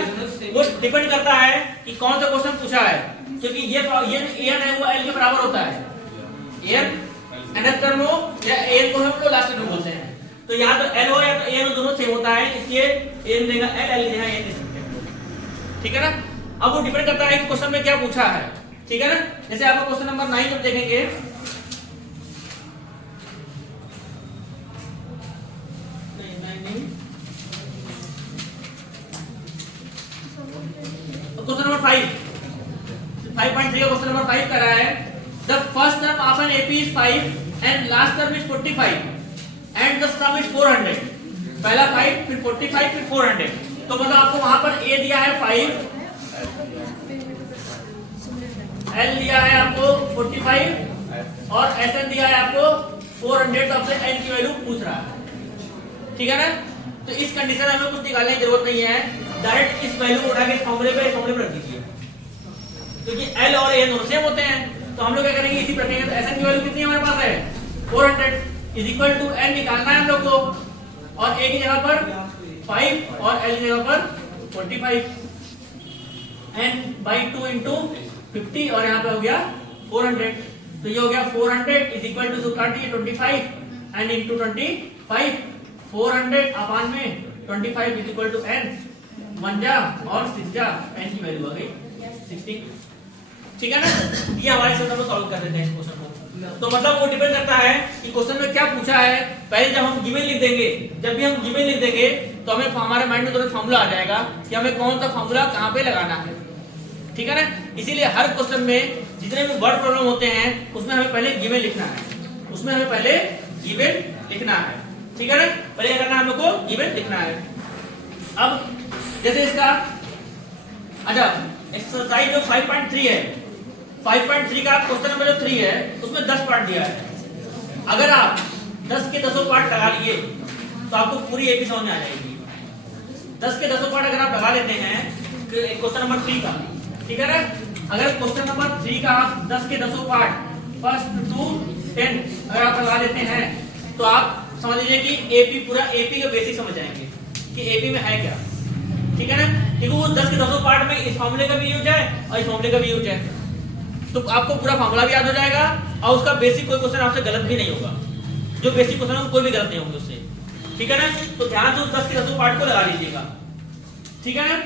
वो डिपेंड करता है कि कौन सा क्वेश्चन पूछा है, क्योंकि ये an है वो l के बराबर होता है, an nth टर्म हो या an को हम लोग लास्ट टर्म बोलते हैं, तो यहाँ तो l हो या तो an हो, दोनों सेम होता है, इसलिए an देगा l देगा an दे सकते हैं, ठीक है ना। अब वो डिपेंड करता है कि क्वेश्चन में क्या पूछा है, ठीक है ना। जैसे आपको क्वेश्चन नंबर 9 जब देखेंगे, क्वेश्चन नंबर 5.3 का क्वेश्चन नंबर 5 कर रहा है, the first term of an AP is 5 and last term is 45 and the some is 400, पहला 5 फिर 45 फिर 400, तो मतलब आपको वहां पर ए दिया है 5, एल दिया है आपको 45 और एस एन दिया है आपको 400, तो आपसे एन की वैल्यू पूछ रहा है, ठीक है ना। तो इस कंडीशन में हमें कुछ निकालने की जरूरत नहीं है, डायरेक्ट इस वैल्यू को उठा के फॉर्मूले पे रख दीजिए, क्योंकि एल और ए दोनों सेम होते हैं। तो हम लोग क्या करेंगे, इसी रखेंगे, तो एसएन की वैल्यू कितनी हमारे पास है 400 इज इक्वल टू एन निकालना है हम लोग को, और ए की जगह पर 5 और एल की जगह पर 45, एन बाई 2 इंटू 50 और यहाँ पे हो गया 400, तो ये हो गया 400 is equal to 25 n into 25, 400 upon में 25 इज इक्वल टू एन, 1 जा और 6 जा, एन की वैल्यू आ गई 60, ठीक है ना। ये हमारे साथ हम सॉल्व कर देते हैं क्वेश्चन को। तो मतलब वो डिपेंड करता है कि क्वेश्चन में क्या पूछा है। पहले जब हम गिवन लिख देंगे, जब भी हम गिवन लिख देंगे तो हमें हमारे माइंड में तुरंत फॉर्मूला आ जाएगा कि हमें कौन सा फॉर्मूला कहाँ पे लगाना है, ठीक है ना। इसीलिए हर क्वेश्चन में जितने भी वर्ड प्रॉब्लम होते हैं उसमें हमें पहले गिवन लिखना है, उसमें हमें पहले गिवन लिखना है, ठीक है ना। पहले क्या करना है, हम लोग को गिवन लिखना है। अब जैसे इसका अच्छा एक्सरसाइज जो 5.3 है, 5.3 का क्वेश्चन नंबर जो 3 है उसमें 10 पार्ट दिया है। अगर आप 10 के 10 पार्ट लगा लिए तो आपको पूरी एपी समझ में आ जाएगी। 10 के 10 पार्ट अगर आप लगा लेते हैं क्वेश्चन नंबर 3 का, ठीक है ना। अगर क्वेश्चन नंबर 3 का आप 10 के 10 पार्ट फर्स्ट टू 10 अगर आप लगा लेते हैं तो आप समझ लीजिए कि एपी पूरा एपी का बेसिक समझ जाएंगे कि एपी में है क्या, ठीक है ना। क्योंकि वो 10 के 10 पार्ट में इस फॉर्मूले का भी यूज है और इस फॉर्मूले का भी यूज है, तो आपको पूरा फॉर्मूला भी याद हो जाएगा और उसका बेसिक कोई क्वेश्चन आपसे गलत भी नहीं होगा, जो बेसिक क्वेश्चन है कोई भी गलत नहीं होंगे उससे, ठीक है ना। तो ध्यान से 10 के 10 पार्ट को लगा लीजिएगा, ठीक है ना।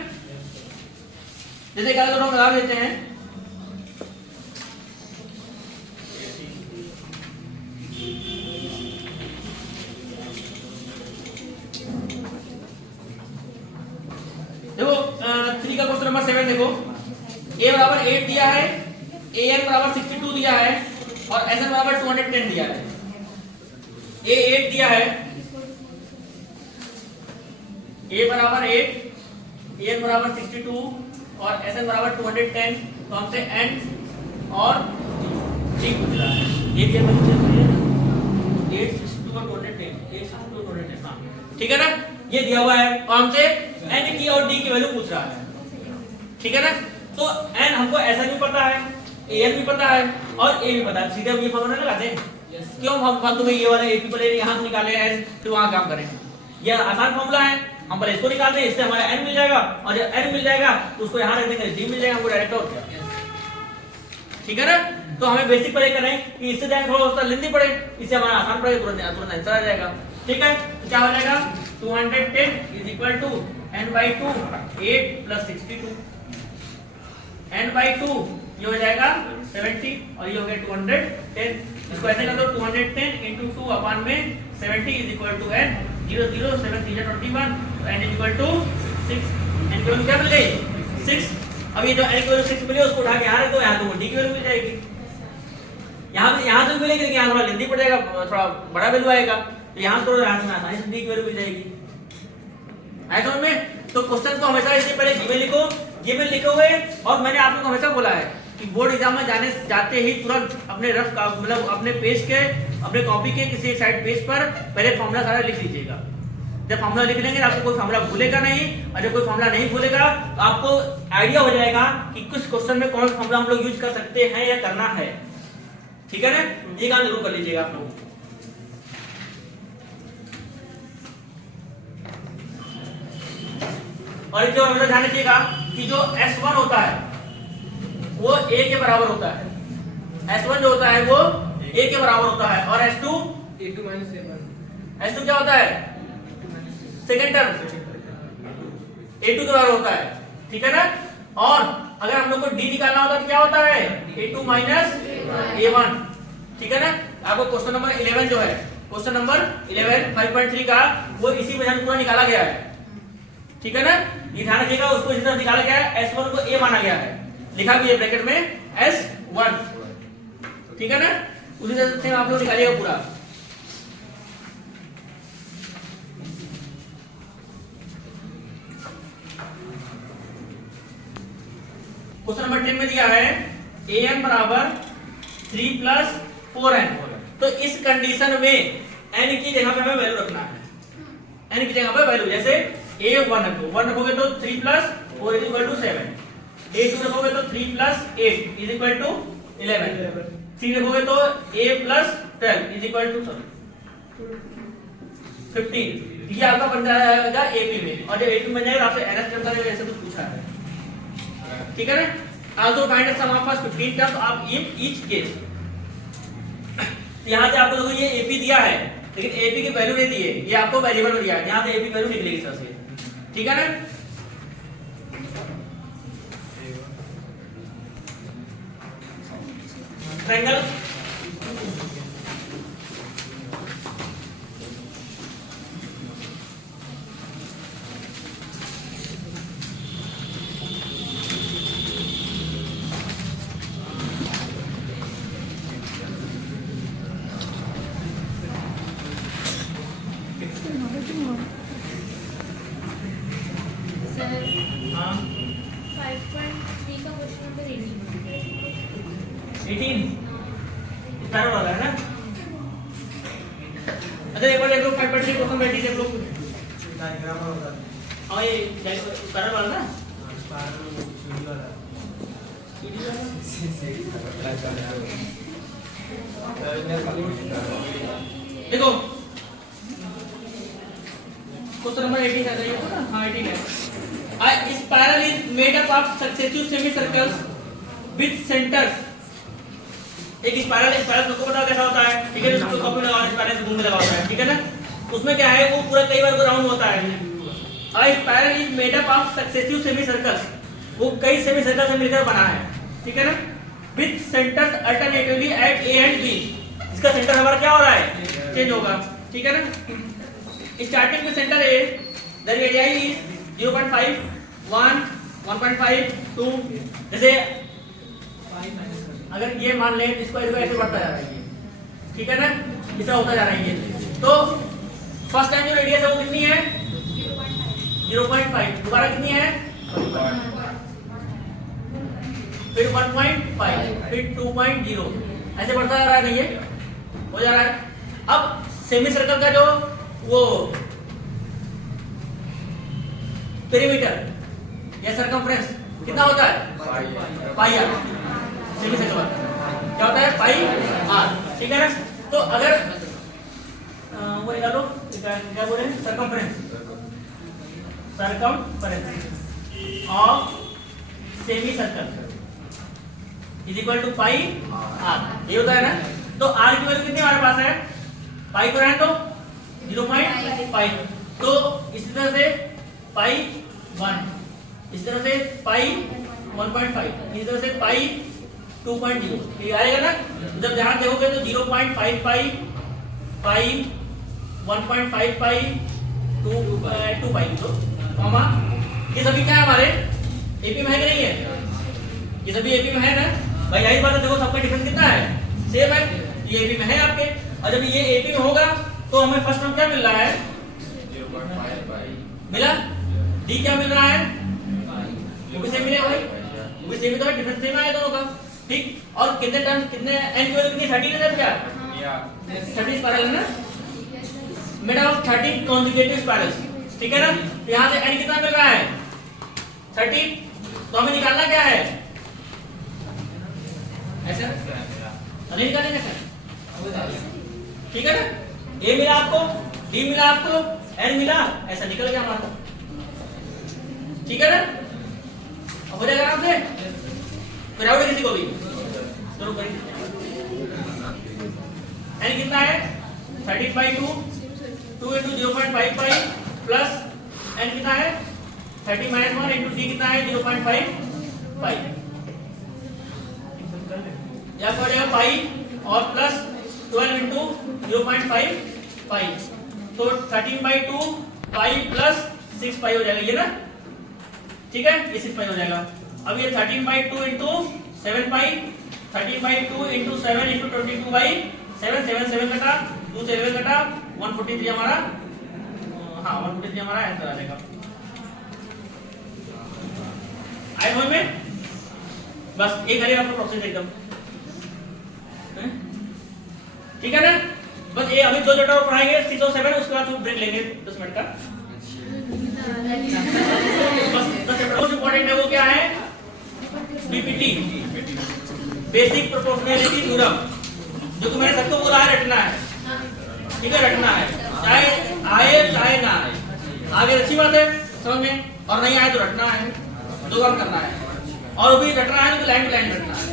जैसे क्या हम लगा लेते हैं, देखो 3 का क्वेश्चन नंबर 7 देखो, a बराबर 8 दिया है, an बराबर 62 दिया है और sn बराबर 210 दिया है। a 8 दिया है, a बराबर 8, an बराबर 62 और sn बराबर 210, तो हमसे n और d पूछ रहा है। ये दिया है 8, 62 और 210, 8, 62 और 210, हाँ ठीक है ना, ये दिया हुआ है और हमसे n की और d की वैल्यू पूछ रहा है, ठीक है ना। तो n हमको ऐसा भी पता है, an भी पता है और a भी पता है, सीधे हम ये फॉर्मूला लगाते हैं। क्यों हम फालतू में ये वाला ap पर यहां से निकाले n फिर वहां काम करें, ये आसान फॉर्मूला है, हम पहले इसको निकालते हैं, इससे हमारा n मिल जाएगा और जब n मिल जाएगा तो उसको यहां रख देंगे, d मिल जाएगा हमको डायरेक्ट आउट, ठीक है ना। तो हमें बेसिक पढ़ाई करना है कि इससे जाए थोड़ा उसका लेंथी पड़े, इससे हमारा आसान पड़ेगा, तुरंत तुरंत आंसर आ जाएगा, ठीक है। तो क्या हो जाएगा 210 is equal to n/2 8 plus 62, n/2 ये हो जाएगा 70 और ये हो गया 210, इसको ऐसे कर दो 210 into 2 अपॉन में 70 इज इक्वल टू n 0 0 7 3 21, तो n is equal to 6, n की वैल्यू क्या मिल गई 6। अब ये जो n की वैल्यू 6 मिली उसको उठा के यहां रख दो, यहां तो d की वैल्यू मिल जाएगी, यहां से मिलेगी लेकिन यहां थोड़ा लेंथी पड़ जाएगा, थोड़ा बड़ा वैल्यू आएगा, तो यहां से यहां से आसानी से d की वैल्यू मिल जाएगी, है समझ में। तो क्वेश्चन को हमेशा इससे पहले गिवन लिखो, गिवन लिखे हुए, और मैंने आप लोगों को हमेशा बोला है कि बोर्ड एग्जाम में जाते ही तुरंत अपने रफ का मतलब अपने पेज के अपने कॉपी के किसी साइड पेज पर पहले फॉर्मूला सारा लिख लीजिएगा। जब फॉर्मूला लिख लेंगे आपको कोई फॉर्मूला भूलेगा नहीं, और जब कोई फॉर्मूला नहीं भूलेगा तो आपको आइडिया हो जाएगा कि किस क्वेश्चन में कौन सा फॉर्मूला हम लोग यूज कर सकते हैं या करना है, ठीक है ना। ये काम जरूर कर लीजिएगा आप लोग। और जो हमेशा ध्यान रखिएगा कि जो S1 होता है वो a के बराबर होता है, S1 जो होता है वो a के बराबर होता है, और S2 a2 minus a1, S2 क्या होता है सेकंड टर्म a2 के बराबर होता है, ठीक है ना। और अगर हम लोग को d निकालना होता है तो क्या होता है a2 माइनस a1, ठीक है ना। आपको क्वेश्चन नंबर 11 जो है क्वेश्चन नंबर 11 5.3 का वो इसी में पूरा निकाला गया है, ठीक है ना। ये ध्यान रखिएगा, उसको इस तरह निकाला गया है, S1 को a माना गया है, लिखा भी है ब्रैकेट में S1, ठीक है ना। उसी तरह से आप लोग निकालिएगा पूरा। क्वेश्चन नंबर 10 में दिया है an बराबर 3 प्लस 4n, तो इस कंडीशन में n की जगह पे हमें वैल्यू रखना है, n की जगह पे वैल्यू, जैसे a1 रखोगे तो 3 plus 4 is equal to 7, a2 रखोगे तो 3 प्लस 8 इज इक्वल टू 11, 3 रखोगे तो a plus 12 is equal to 15, ये आपका बन जाएगा AP में, और जब AP में बन जाएगा आपसे NS टर्म का ऐसे कुछ पूछा है, ठीक है ना। Also find the sum of first 15 terms of each case, यहां से आप लोगों को ये AP दिया है लेकिन AP की वैल्यू नहीं दी है, ये आपको वेरिएबल में दिया है, यहां से AP वैल्यू निकलेगी इस तरह से, ठीक है ना। ट्रायंगल हाँ 5.3 का क्वेश्चन नंबर 18 स्टार वाला है ना। अच्छा एक बार देख लो 5.3 क्वेश्चन बैठी देख लो, हाँ ये स्टार वाला ना, देखो क्वेश्चन नंबर 18 है ना, हाँ 18 है। A spiral is made up of successive semicircles with centers, एक स्पाइरल तुमको पता कैसा होता है, ठीक है, उसको कॉपी लगा स्पाइरल से घूमने लगा होता है, ठीक है ना। उसमें क्या है वो पूरा कई बार राउंड होता है। A spiral is made up of successive semicircles, वो कई सेमीसर्कल से मिलकर बना है, ठीक है ना, with centers alternatively at A and B, इसका सेंटर हमारा क्या हो रहा है चेंज होगा, ठीक है ना। स्टार्टिंग में centre A, the radii is 0.5 1 1.5 2, जैसे अगर ये मान लें इसको ऐसे बढ़ता जा रहा है ये, ठीक है ना, ऐसा होता जा रहा है ये। तो फर्स्ट टाइम जो रेडियस है वो कितनी है 0.5, दोबारा कितनी है फिर 1.5 फिर 2.0, ऐसे बढ़ता जा रहा है, नहीं ये हो जा रहा है। अब सेमी सर्कल का जो वो पेरीमीटर या सरकमफ्रेंस कितना होता है पाई आर, सेमी सर्कल क्या होता है पाई आर, ठीक है ना। तो अगर वो निकालो क्या बोले circumference of semi circle is equal to pi r, ये होता है ना। तो आर की वैल्यू कितनी हमारे पास है, पाई को रहने दो 0.5, तो इस तरह से पाई 1, इस तरह से पाई 1.5, इस तरह से पाई 2.0, ये आएगा ना। जब ध्यान देखोगे तो 0.5 पाई, पाई 1.5 पाई, 2 पाई, तो कॉमा ये सभी क्या है हमारे एपी में है कि नहीं है, ये सभी एपी में है ना भाई। यही बात है, देखो सबका डिफरेंस कितना है, सेम है, ये एपी में है आपके। और जब ये एपी में होगा तो हमें फर्स्ट टर्म क्या मिल रहा है, 0.5 मिला। डी क्या मिल रहा है, वो भी सेम मिलेगा भाई, वो भी सेम, तो डिफरेंस सेम आया दोनों का, ठीक। और कितने टर्म, कितने एन की वैल्यू कितनी 30 है, क्या 30 स्पाइरल है ना, मेड ऑफ 30 कॉन्जुगेटिव स्पाइरल्स, ठीक है ना। तो यहां से एन कितना मिल रहा है 30, तो हमें निकालना क्या है, ऐसा नहीं निकालेंगे सर, ठीक है ना। ए मिला आपको, डी मिला आपको, एन मिला, ऐसा निकल गया हमारा, ठीक है ना। अब हो जाएगा आराम से, फिर आओगे किसी को भी शुरू करेंगे। एन कितना है 30/2, 2 into 0.5 पाई प्लस एन कितना है 30 - 1 into डी कितना है 0.5 पाई, या पड़ जाएगा पाई और प्लस 12 into 0.5 पाई, तो 13/2 पाई प्लस 6 पाई हो जाएगा ये ना, ठीक है, ये 6 पाई हो जाएगा। अब ये 13/2 into 7 पाई, 13/2 into 7 into 22/7, 7 कटा, 2 से 11 कटा, 143 हमारा, हाँ 143 हमारा आंसर आ जाएगा। आए समझ में, बस एक करिए आपको प्रोसेस एकदम, ठीक है ना। बस ये अभी 2 चैप्टर और पढ़ाएंगे 6 और 7, उसके बाद ब्रेक लेंगे 10 मिनट का। बस 10 चैप्टर मोस्ट इंपॉर्टेंट है, वो क्या है बीपीटी, बेसिक प्रोपोर्शनैलिटी थ्योरम, जो कि मैंने सबको बोला है रटना है, ठीक है, रटना है, चाहे आए चाहे ना आए, आगे अच्छी बात है समझ में, और नहीं आए तो रटना है, 2 काम करना है, और भी रटना है तो लाइन टू लाइन रटना है,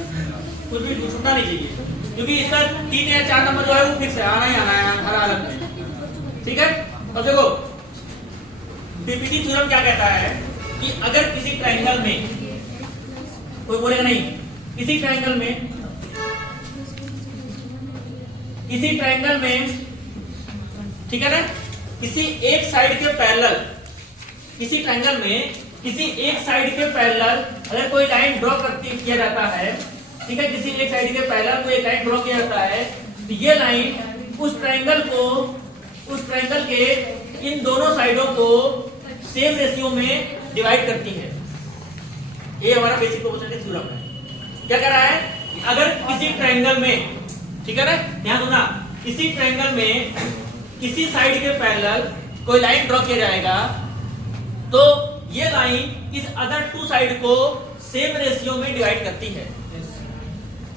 कुछ भी छूटना नहीं चाहिए, क्योंकि इसका 3 या 4 नंबर जो है वो फिक्स है, आना ही आना है हर हालत में, ठीक है। अब देखो पीपीटी थ्योरम क्या कहता है कि अगर किसी ट्रायंगल में, कोई बोलेगा नहीं, किसी ट्रायंगल में ठीक है ना, किसी एक साइड के पैरेलल, किसी ट्रायंगल में किसी एक साइड के पैरेलल अगर कोई लाइन ड्रॉ किया जाता है, ठीक है, किसी एक साइड के पैरेलल कोई एक लाइन ड्रॉ किया जाता है, तो ये लाइन उस ट्रायंगल के इन दोनों साइडों को सेम रेशियो में डिवाइड करती है। ये हमारा बेसिक प्रोपोर्शनैलिटी थ्योरम है। क्या कह रहा है, अगर किसी ट्रायंगल में, ठीक है ना, ध्यान दो ना, किसी ट्रायंगल में किसी साइड के पैरेलल कोई लाइन ड्रॉ किया जाएगा, तो ये लाइन इस अदर 2 साइड को सेम रेशियो में डिवाइड करती है।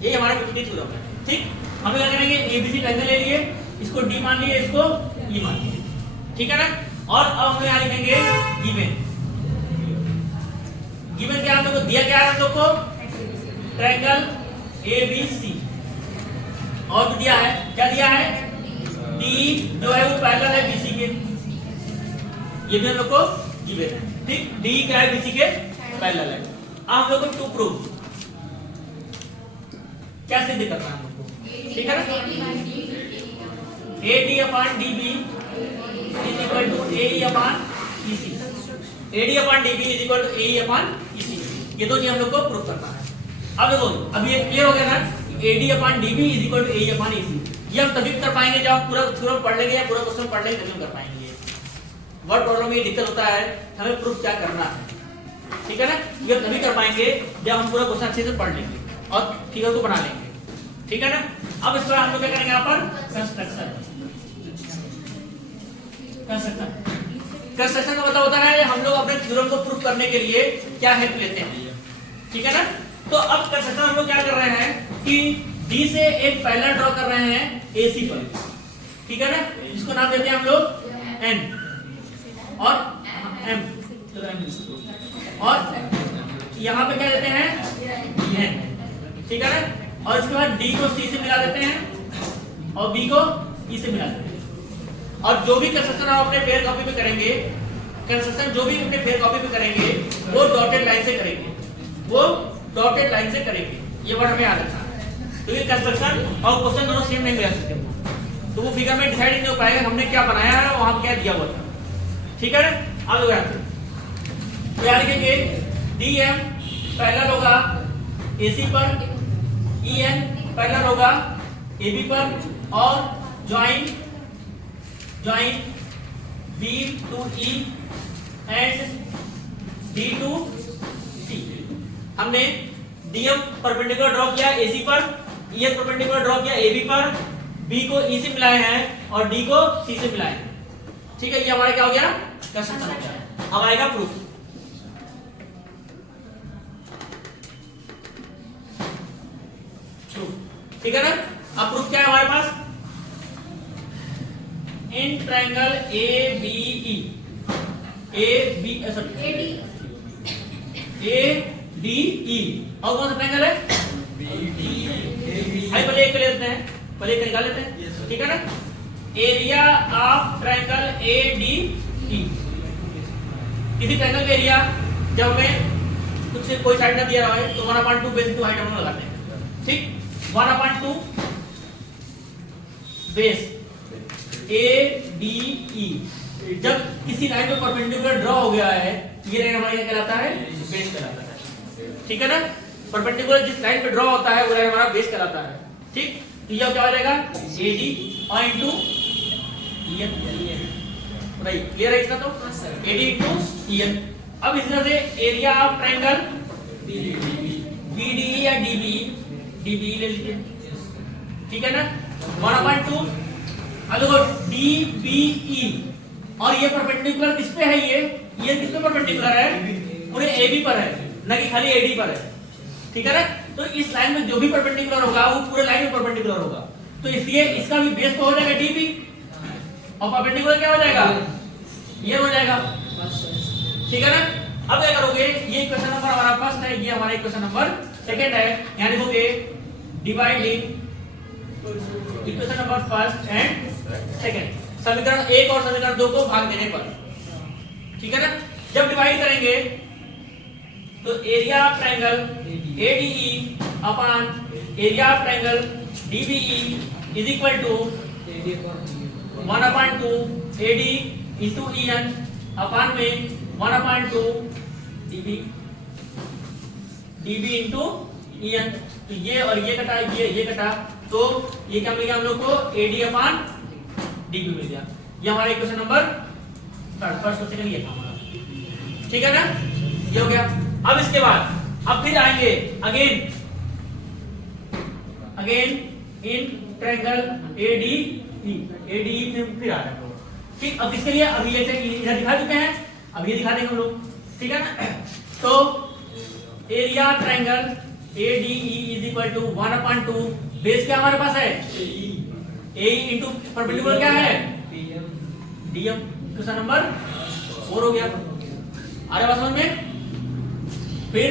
ये हमारा पीपीटी थ्योरम है, ठीक। हम क्या करेंगे, एबीसी ट्रायंगल ले लिए, इसको डी मान लिए, इसको ई मान लिए, ठीक है ना। और अब हम यहां लिखेंगे गिवन, गिवन क्या हम लोग को दिया, क्या है हम लोग को ट्रायंगल एबीसी, और भी दिया है, क्या दिया है, डी जो है वो पैरेलल है बीसी के, ये भी हम लोग को गिवन है, ठीक। डी क्या है, बीसी के पैरेलल है। अब हम लोग को टू प्रूव क्या सिद्ध करना है हम लोग को, ठीक है ना। AD upon DB is equal to AE upon EC, AD upon DB is equal to AE upon EC, ये दो चीज हम लोग को प्रूव करना है। अब देखो, अब ये क्लियर हो गया ना, AD upon DB is equal to AE upon EC, ये हम तभी कर पाएंगे जब पूरा थ्योरम पढ़ लेंगे या पूरा क्वेश्चन पढ़ लेंगे तभी हम कर पाएंगे। वर्ड प्रॉब्लम में ये दिक्कत होता है, हमें प्रूफ क्या करना है, ठीक है ना, ये तभी कर पाएंगे जब हम पूरा क्वेश्चन अच्छे से पढ़ लेंगे और फिगर को बना लेंगे, ठीक है ना। अब इसके बाद हम लोग क्या करेंगे, यहाँ पर कंस्ट्रक्शन कंस्ट्रक्शन का मतलब होता है हम लोग अपने थ्योरम को प्रूफ करने के लिए क्या हेल्प लेते हैं, ठीक है ना। तो अब कंस्ट्रक्शन हम लोग क्या कर रहे हैं कि डी से एक पैरेलल ड्रॉ कर रहे हैं एसी पर, ठीक है ना, जिसको नाम देते हैं हम लोग एन और एम, और यहाँ पे क्या देते हैं एन, ठीक है ना। और इसके बाद डी को सी से मिला देते हैं और बी को ई से मिला देते हैं। और जो भी कंस्ट्रक्शन आप अपने पेयर कॉपी पे करेंगे, कंस्ट्रक्शन जो भी अपने पेयर कॉपी पे करेंगे वो डॉटेड लाइन से करेंगे, वो डॉटेड लाइन से करेंगे, ये वर्ड हमें याद रखना है। तो ये कंस्ट्रक्शन और क्वेश्चन दोनों सेम नहीं मिला सकते, तो वो फिगर में डिसाइड नहीं हो पाएगा हमने क्या बनाया है और वहां क्या दिया हुआ था, ठीक है ना। अब तो याद रखिए डी एम पहला होगा एसी पर, ई एन पहला होगा ए बी पर, और join B to E and D to C. हमने डीएम परपेंडिकुलर ड्रॉ किया एसी पर, ई एन परपेंडिकुलर ड्रॉ किया ए बी पर, बी को ई से मिलाए हैं और डी को सी से मिलाए हैं, ठीक है। ये हमारा क्या हो गया कंस्ट्रक्शन हो गया। अब आएगा प्रूफ, ठीक है ना। अब प्रूफ क्या है हमारे पास, in triangle A B E, A B sorry A D E, और कौन सा ट्रायंगल है भाई, पहले एक लेते हैं, पहले एक निकाल लेते हैं, ठीक है ना। Area of triangle A D ई, किसी ट्रायंगल का एरिया जब हमें कुछ कोई साइड ना दिया रहा है तो 1/2 बेस इंटू हाइट हम लगाते हैं, ठीक। 1/2 बेस ए डी ई, जब किसी लाइन पे परपेंडिकुलर ड्रॉ हो गया है, ये लाइन हमारा क्या कहलाता है बेस कहलाता है, ठीक है ना। परपेंडिकुलर जिस लाइन पे ड्रॉ होता है वो लाइन हमारा बेस कहलाता है, ठीक। तो ये क्या हो जाएगा ए डी और into E N, right, clear है इसका। तो A D into E N. अब इस तरह से area of triangle B D E या डी बी, डीबी ले लीजिए, ठीक है ना। 1/2 अब देखो डीबीई, और ये परपेंडिकुलर किस पे है, ये किस पे परपेंडिकुलर है, पूरे एबी पर है, ना कि खाली एडी पर है, ठीक है ना। तो इस लाइन में जो भी परपेंडिकुलर होगा वो पूरे लाइन में परपेंडिकुलर होगा, तो इसलिए इसका भी बेस तो हो जाएगा डीबी और परपेंडिकुलर क्या हो जाएगा ये हो जाएगा, ठीक है ना। अब क्या करोगे, ये क्वेश्चन नंबर हमारा फर्स्ट है, ये हमारा क्वेश्चन नंबर सेकंड है, यानी लिखोगे dividing equation number first and second, समीकरण 1 और समीकरण 2 को भाग देने पर, ठीक है ना। जब डिवाइड करेंगे तो area of triangle ADE upon area of triangle DBE is equal to 1/2 AD into EN upon में 1/2 डीबी डीबी इनटू ईएन। तो ये और ये कटा, ये कटा, तो ये क्या मिल गया हम लोग को एडी अपॉन डीबी मिल गया। ये हमारा इक्वेशन नंबर फर्स्ट और सेकंड ये था हमारा, ठीक है ना, ये हो गया। अब इसके बाद अब फिर आएंगे अगेन इन ट्रायंगल एडीई फिर आ रहा है, ठीक। अब इसके लिए अभी ये इधर दिखा चुके हैं, अब ये दिखा देंगे हम लोग, ठीक है ना। तो area triangle ADE is equal to 1/2 base क्या हमारे पास है ए इंटू परपेंडिकुलर क्या है डीएम, क्वेश्चन नंबर 4 हो गया। आ रहा समझ में। फिर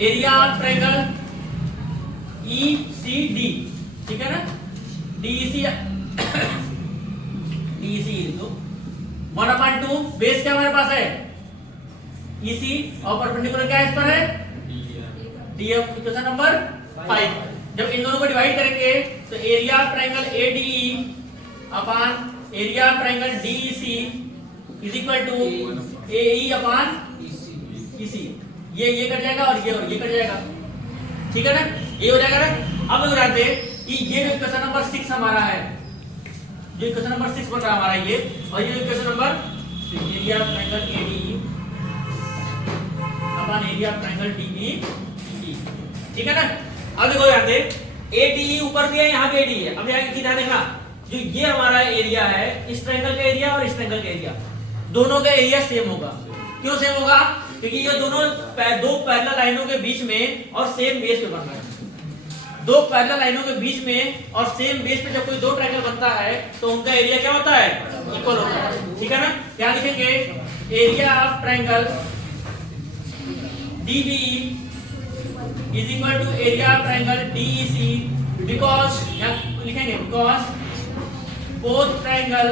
एरिया ऑफ ट्रायंगल ईसीडी, ठीक है ना, डीईसी इंटू 1/2 बेस क्या हमारे पास है ईसी और परपेंडिकुलर क्या इस पर है डीएम, क्वेश्चन नंबर 5। जब इन दोनों को डिवाइड करेंगे तो area of triangle ADE upon area of triangle DEC is equal to AE upon EC. ये कट जाएगा और ये कट जाएगा, ठीक है ना, ये हो जाएगा ना। अब अगर आते कि ये जो क्वेश्चन नंबर 6 हमारा है, जो क्वेश्चन नंबर 6 बन रहा है हमारा ये, और ये question number area of triangle ADE upon area of triangle DEC, ठीक है ना। अब देखो यहाँ पे एडीई ऊपर दिया है, यहाँ पे एडी है। अब यहाँ की ध्यान देखना, जो ये हमारा एरिया है, इस ट्रायंगल का एरिया और इस ट्रायंगल का एरिया दोनों का एरिया सेम होगा। क्यों सेम होगा? क्योंकि ये दोनों दो पैरेलल लाइनों के बीच में और सेम बेस पे बन रहे हैं। दो पैरेलल लाइनों के बीच में और सेम बेस पे जब कोई दो ट्रायंगल बनता है तो उनका एरिया क्या होता है? इक्वल होता है। ठीक है ना? क्या लिखेंगे? Area of triangle DBE is equal to area of triangle DEC because यहाँ लिखेंगे because both triangle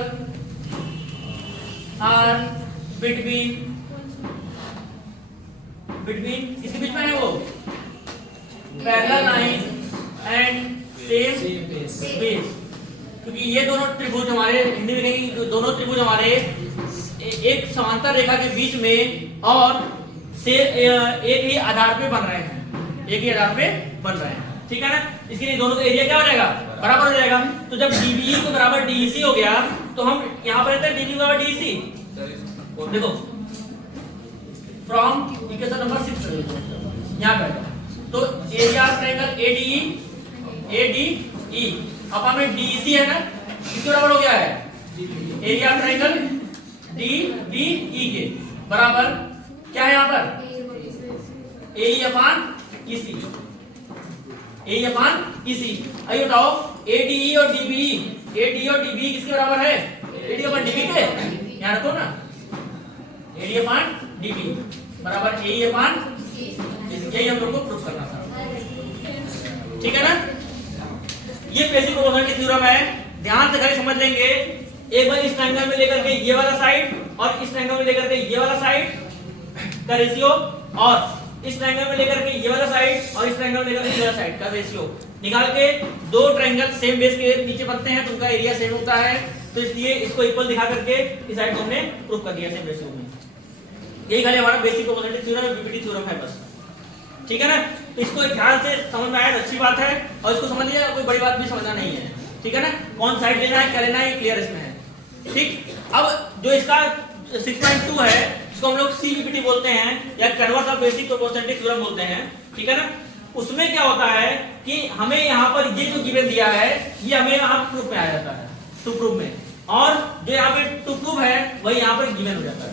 are between किसके बीच में है वो? Parallel line and same base. क्योंकि ये दोनों त्रिभुज हमारे हिंदी में कहेंगे दोनों त्रिभुज हमारे एक समांतर रेखा के बीच में और से एक ही आधार पे बन रहे हैं, एक ही आधार पे बन रहे हैं। ठीक है ना? इसके लिए दोनों का एरिया क्या हो जाएगा? बराबर हो जाएगा। तो जब DBE को बराबर DEC हो गया तो हम यहाँ पर रहते हैं DBE बराबर DEC। देखो फ्रॉम इक्वेशन नंबर 6 यहाँ पे तो एरिया ऑफ ट्रायंगल ADE अपन में DEC है ना, इसके बराबर हो गया है एरिया ऑफ ट्रायंगल DDE के बराबर क्या है यहाँ पर? AE अपान EC। आइए बताओ ADE और DBE किसके बराबर है? AD अपान DB के। यहाँ रखो ना AD अपान DB बराबर AE अपान EC। यही हम लोग को प्रूफ करना था। ठीक है ना? ये बेसिक प्रोपोर्शनलिटी थ्योरम है। ध्यान से खाली समझ लेंगे। एक बार इस ट्रायंगल में लेकर के ये वाला साइड और इस ट्रायंगल में लेकर के ये वाला साइड का रेशियो और इस ट्रायंगल में लेकर के ये वाला साइड और इस ट्रायंगल में लेकर के ये वाला साइड का रेशियो निकाल के दो ट्रायंगल सेम बेस के नीचे बनते हैं तो उनका एरिया सेम होता है। तो इसलिए इसको इक्वल दिखा करके इस साइड को हमने प्रूफ कर दिया सेम रेशियो में। यही खाली हमारा basic proportionality theorem BPT theorem है बस। ठीक है ना? तो इसको ध्यान से समझ में आया तो अच्छी बात है और इसको समझ लिया कोई बड़ी बात भी समझना नहीं है। ठीक है ना? कौन साइड लेना है क्या लेना है क्लियर इसमें है। ठीक, अब जो इसका 6.2 है इसको हम लोग CBPT बोलते हैं या converse of basic proportionality theorem बोलते हैं। ठीक है ना? उसमें क्या होता है कि हमें यहाँ पर ये जो गिवन दिया है ये हमें यहाँ प्रूफ में आ जाता है, टू प्रूफ में, और जो यहाँ पे टू प्रूफ है वही यहाँ पर गिवन हो जाता है।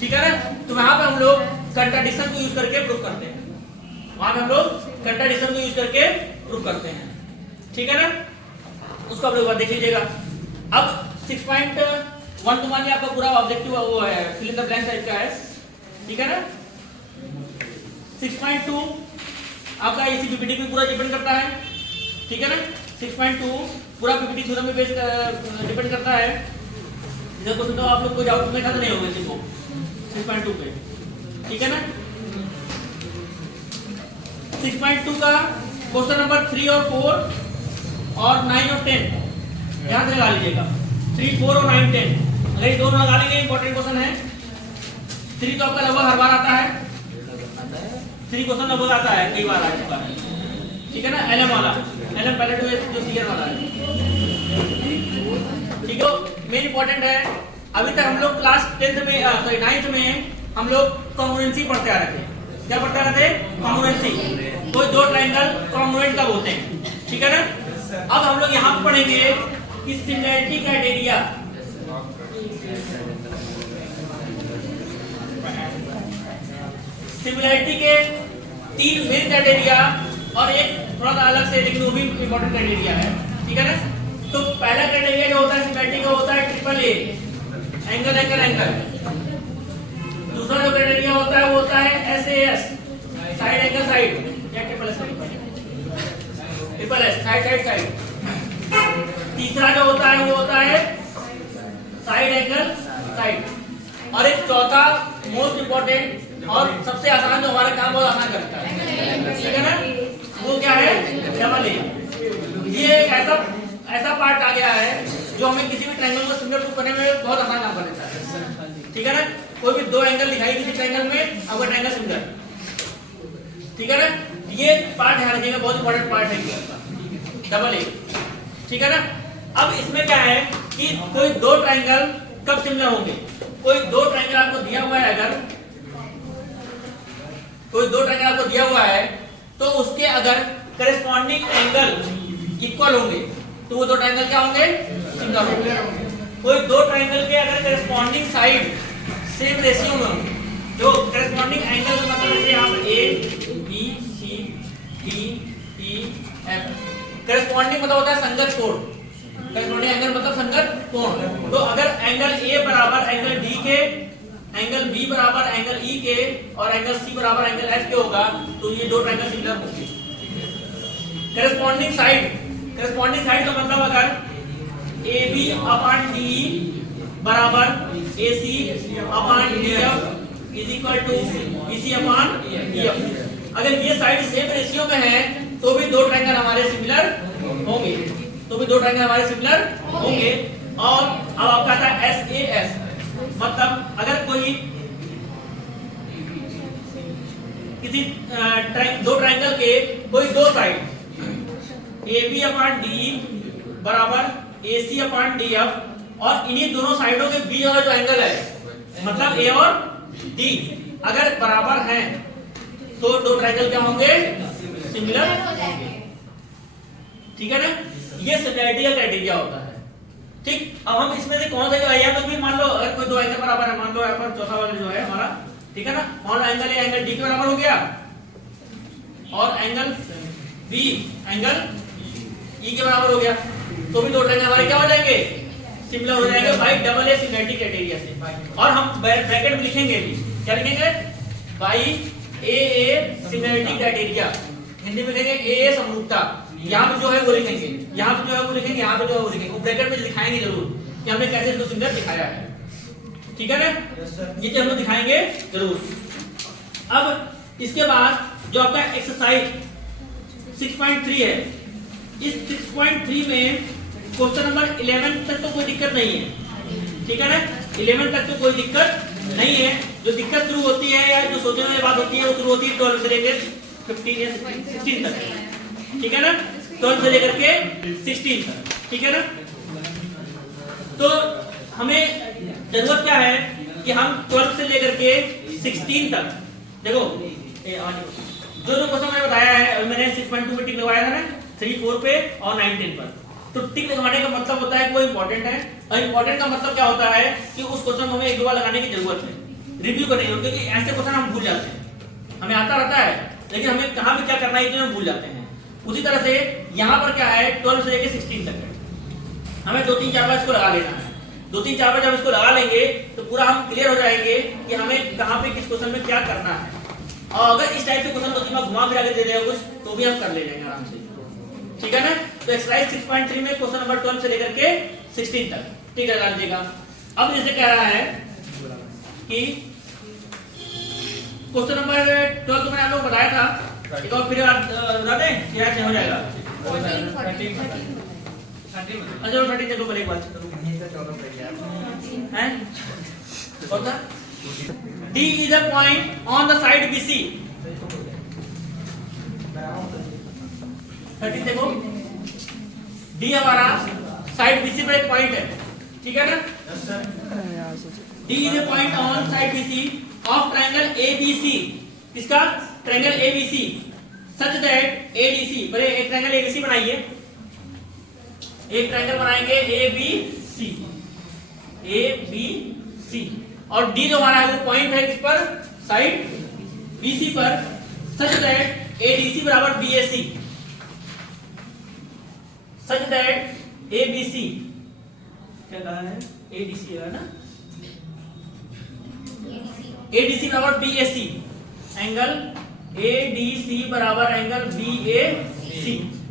ठीक है ना? तो वहां पे हम लोग कंट्राडिक्शन को यूज करके प्रूफ करते हैं। वहां पे हम लोग कंट्राडिक्शन को यूज करके प्रूफ करते हैं। ठीक है ना? उसको आप लोग देख लीजिएगा। अब 6.1 तो मानिए आपका पूरा ऑब्जेक्टिव वो है fill in the blank type का है। ठीक है ना? 6.2 आपका इसी पीपीटी पे पूरा डिपेंड करता है। ठीक है ना? 6.2 पूरा पीपीटी थ्योरम में बेस डिपेंड करता है। इधर क्वेश्चन तो आप लोग को डाउट में नहीं होगा किसी को 6.2 पे। ठीक है ना? 6.2 का क्वेश्चन नंबर 3 और 4 और 9 और 10 ध्यान से लगा लीजिएगा। 3, 4 और 9, 10 अगर ये दोनों लगा लेंगे इंपॉर्टेंट क्वेश्चन है। 3 तो आपका लगभग हर बार आता है। 3 क्वेश्चन लगभग आता है, कई बार आ चुका है। ठीक है ना? LM वाला, LM पहले जो सीयर वाला है। ठीक है, मेन इंपॉर्टेंट है। अभी तक हम लोग क्लास 10th में सॉरी 9th में हम लोग कॉन्ग्रुएंसी पढ़ते आ रहे थे। क्या पढ़ते आ रहे थे? कॉन्ग्रुएंसी। कोई दो ट्रायंगल कॉन्ग्रुएंट कब होते हैं। ठीक है ना? अब हम लोग यहाँ पढ़ेंगे कि सिमिलैरिटी क्राइटेरिया। सिमिलैरिटी के 3 मेन क्राइटेरिया और एक थोड़ा सा अलग से लेकिन वो भी इंपॉर्टेंट क्राइटेरिया है। ठीक है ना? तो पहला क्राइटेरिया जो होता है सिमिलैरिटी का होता है triple A, angle angle angle. दूसरा जो क्राइटेरिया होता है वो होता है SAS, साइड एंगल साइड या triple S side side side. तीसरा जो होता है वो होता है साइड एंगल साइड। और एक चौथा मोस्ट इंपॉर्टेंट और सबसे आसान जो हमारा काम बहुत आसान करता है। ठीक है ना? वो क्या है? Double A. ये एक ऐसा पार्ट आ गया है जो हमें किसी भी ट्रायंगल को सिमिलर प्रूफ करने में बहुत आसान काम कर देता है। ठीक है ना? कोई भी दो एंगल दिखाई किसी ट्रायंगल में, आपका ट्रायंगल सिमिलर। ठीक है ना? ये पार्ट ध्यान रखिएगा, बहुत इंपॉर्टेंट पार्ट है डबल ए। ठीक है ना? अब इसमें क्या है कि कोई दो ट्रायंगल कब सिमिलर होंगे। कोई दो ट्रायंगल आपको दिया हुआ है, अगर कोई दो ट्रायंगल आपको दिया हुआ है तो उसके अगर करेस्पॉन्डिंग एंगल इक्वल होंगे तो वो दो ट्रायंगल क्या होंगे? सिमिलर होंगे। कोई दो ट्रायंगल के अगर करस्पॉन्डिंग साइड सेम रेशियो में हो, जो करस्पॉन्डिंग एंगल का मतलब जैसे यहाँ पर A B C D E F, corresponding मतलब होता है संगत कोण, करस्पॉन्डिंग एंगल मतलब संगत कोण। तो अगर एंगल ए बराबर एंगल डी के, एंगल बी बराबर एंगल ई के और एंगल सी बराबर एंगल एफ के होगा तो ये दो ट्रायंगल सिमिलर होंगे। करस्पॉन्डिंग साइड का मतलब अगर ए बी अपॉन डी बराबर A C upon D F is equal to B C upon D F, अगर ये साइड सेम रेशियो में है तो भी दो ट्रायंगल हमारे सिमिलर होंगे, तो भी दो ट्रायंगल हमारे सिमिलर होंगे। और अब आपका आता है एस ए एस, मतलब अगर कोई किसी दो ट्रायंगल के कोई दो side A B upon D बराबर A C upon D F और इन्हीं दोनों साइडों के बीच वाला जो एंगल है मतलब ए और डी अगर बराबर हैं तो दो ट्रायंगल क्या होंगे? सिमिलर। ठीक है ना, ये सिमिलरिटी का क्राइटेरिया होता है। ठीक, अब हम इसमें से कौन सा जो है, तो भी मान लो अगर कोई दो एंगल बराबर है, मान लो यहाँ पर चौथा वाला जो है हमारा, ठीक है ना, मान लो एंगल ए एंगल डी के बराबर हो गया और एंगल बी एंगल ई के बराबर हो गया, तो भी दो ट्रायंगल हमारे क्या हो जाएंगे? सिमिलर हो जाएंगे by double A similarity criteria से। और हम ब्रैकेट में लिखेंगे भी, क्या लिखेंगे? By A similarity criteria, Hindi में लिखेंगे ए समरूपता। यहाँ पे जो है वो लिखेंगे, यहाँ पे जो है वो लिखेंगे, यहाँ पे जो है वो लिखेंगे, ब्रैकेट में दिखाएंगे जरूर कि हमने कैसे इसको सिमिलर दिखाया है। ठीक है ना, ये चीज हम लोग दिखाएंगे जरूर। अब इसके बाद जो आपका एक्सरसाइज 6.3 है, इस 6.3 में क्वेश्चन नंबर 11 तक तो कोई दिक्कत नहीं है। ठीक है ना, 11 तक तो कोई दिक्कत नहीं है। जो दिक्कत शुरू होती है या जो सोचने वाली बात होती है वो शुरू होती है 12 से लेकर 15 या 16 तक। ठीक है ना, 12 से लेकर के 16 तक। ठीक है ना, तो हमें जरूरत क्या है कि हम 12 से लेकर के 16 तक देखो जो जो क्वेश्चन मैंने बताया है, मैंने 6.2 में टिक लगवाया था ना, 3, 4 पे और 9, 10 पर। तो टिक लगवाने का मतलब होता है कोई इंपॉर्टेंट है, और इंपॉर्टेंट का मतलब क्या होता है कि उस क्वेश्चन को हमें एक दो बार लगाने की जरूरत है, रिव्यू करने की, क्योंकि ऐसे क्वेश्चन हम भूल जाते हैं। हमें आता रहता है लेकिन हमें कहाँ पे क्या करना है ये हम भूल जाते हैं। उसी तरह से यहाँ पर क्या है, 12 से लेकर 16 तक है, हमें 2-3-4 बार इसको लगा लेना है। 2-3-4 बार जब इसको लगा लेंगे तो पूरा हम क्लियर हो जाएंगे कि हमें कहाँ पे किस क्वेश्चन में क्या करना है। और अगर इस टाइप के क्वेश्चन को दिमाग घुमा फिरा के दे रहे हो कुछ तो भी हम कर ले जाएंगे आराम से। ठीक है ना, तो एक्सरसाइज 6.3 में क्वेश्चन नंबर 12 से लेकर के 16 तक ठीक है लीजिएगा। अब जैसे कह रहा है कि क्वेश्चन नंबर 12 तो मैंने आप लोग बताया था, एक और फिर बता दें क्या हो जाएगा। 13 देखो पहले एक बात है, कौन सा? D is a point on the side BC। 13 देखो, D हमारा साइड BC पर एक पॉइंट है। ठीक है ना, D is a point on side BC of triangle ABC। किसका? Triangle ABC such that ADC, पहले एक ट्रायंगल ABC बनाइए, एक ट्रायंगल बनाएंगे ABC और D जो हमारा है वो पॉइंट है किस पर? साइड BC पर, such that ADC बराबर BAC, such that ABC क्या कहा है? ADC है ना, ADC बराबर BAC, एंगल ADC बराबर एंगल BAC।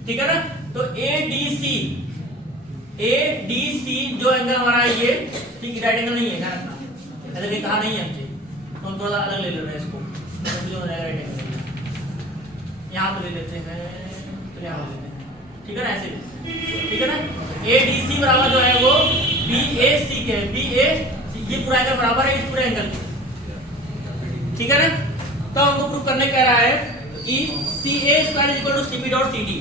ठीक है ना, तो ADC जो एंगल हमारा है ये ठीक राइट एंगल नहीं है, ध्यान रखना, ऐसा कहीं कहा नहीं है हमसे, तो हम थोड़ा अलग ले ले रहे हैं इसको, जो राइट एंगल यहाँ पे ले लेते हैं, तो यहाँ ले लेते हैं। ठीक है ना, ऐसे। ठीक है ना, ADC बराबर जो है वो BAC के, BAC ये पूरा एंगल बराबर है इस पूरे एंगल। ठीक है ना, तो हमको प्रूव करने कह रहा है कि CA² = CB डॉट CD,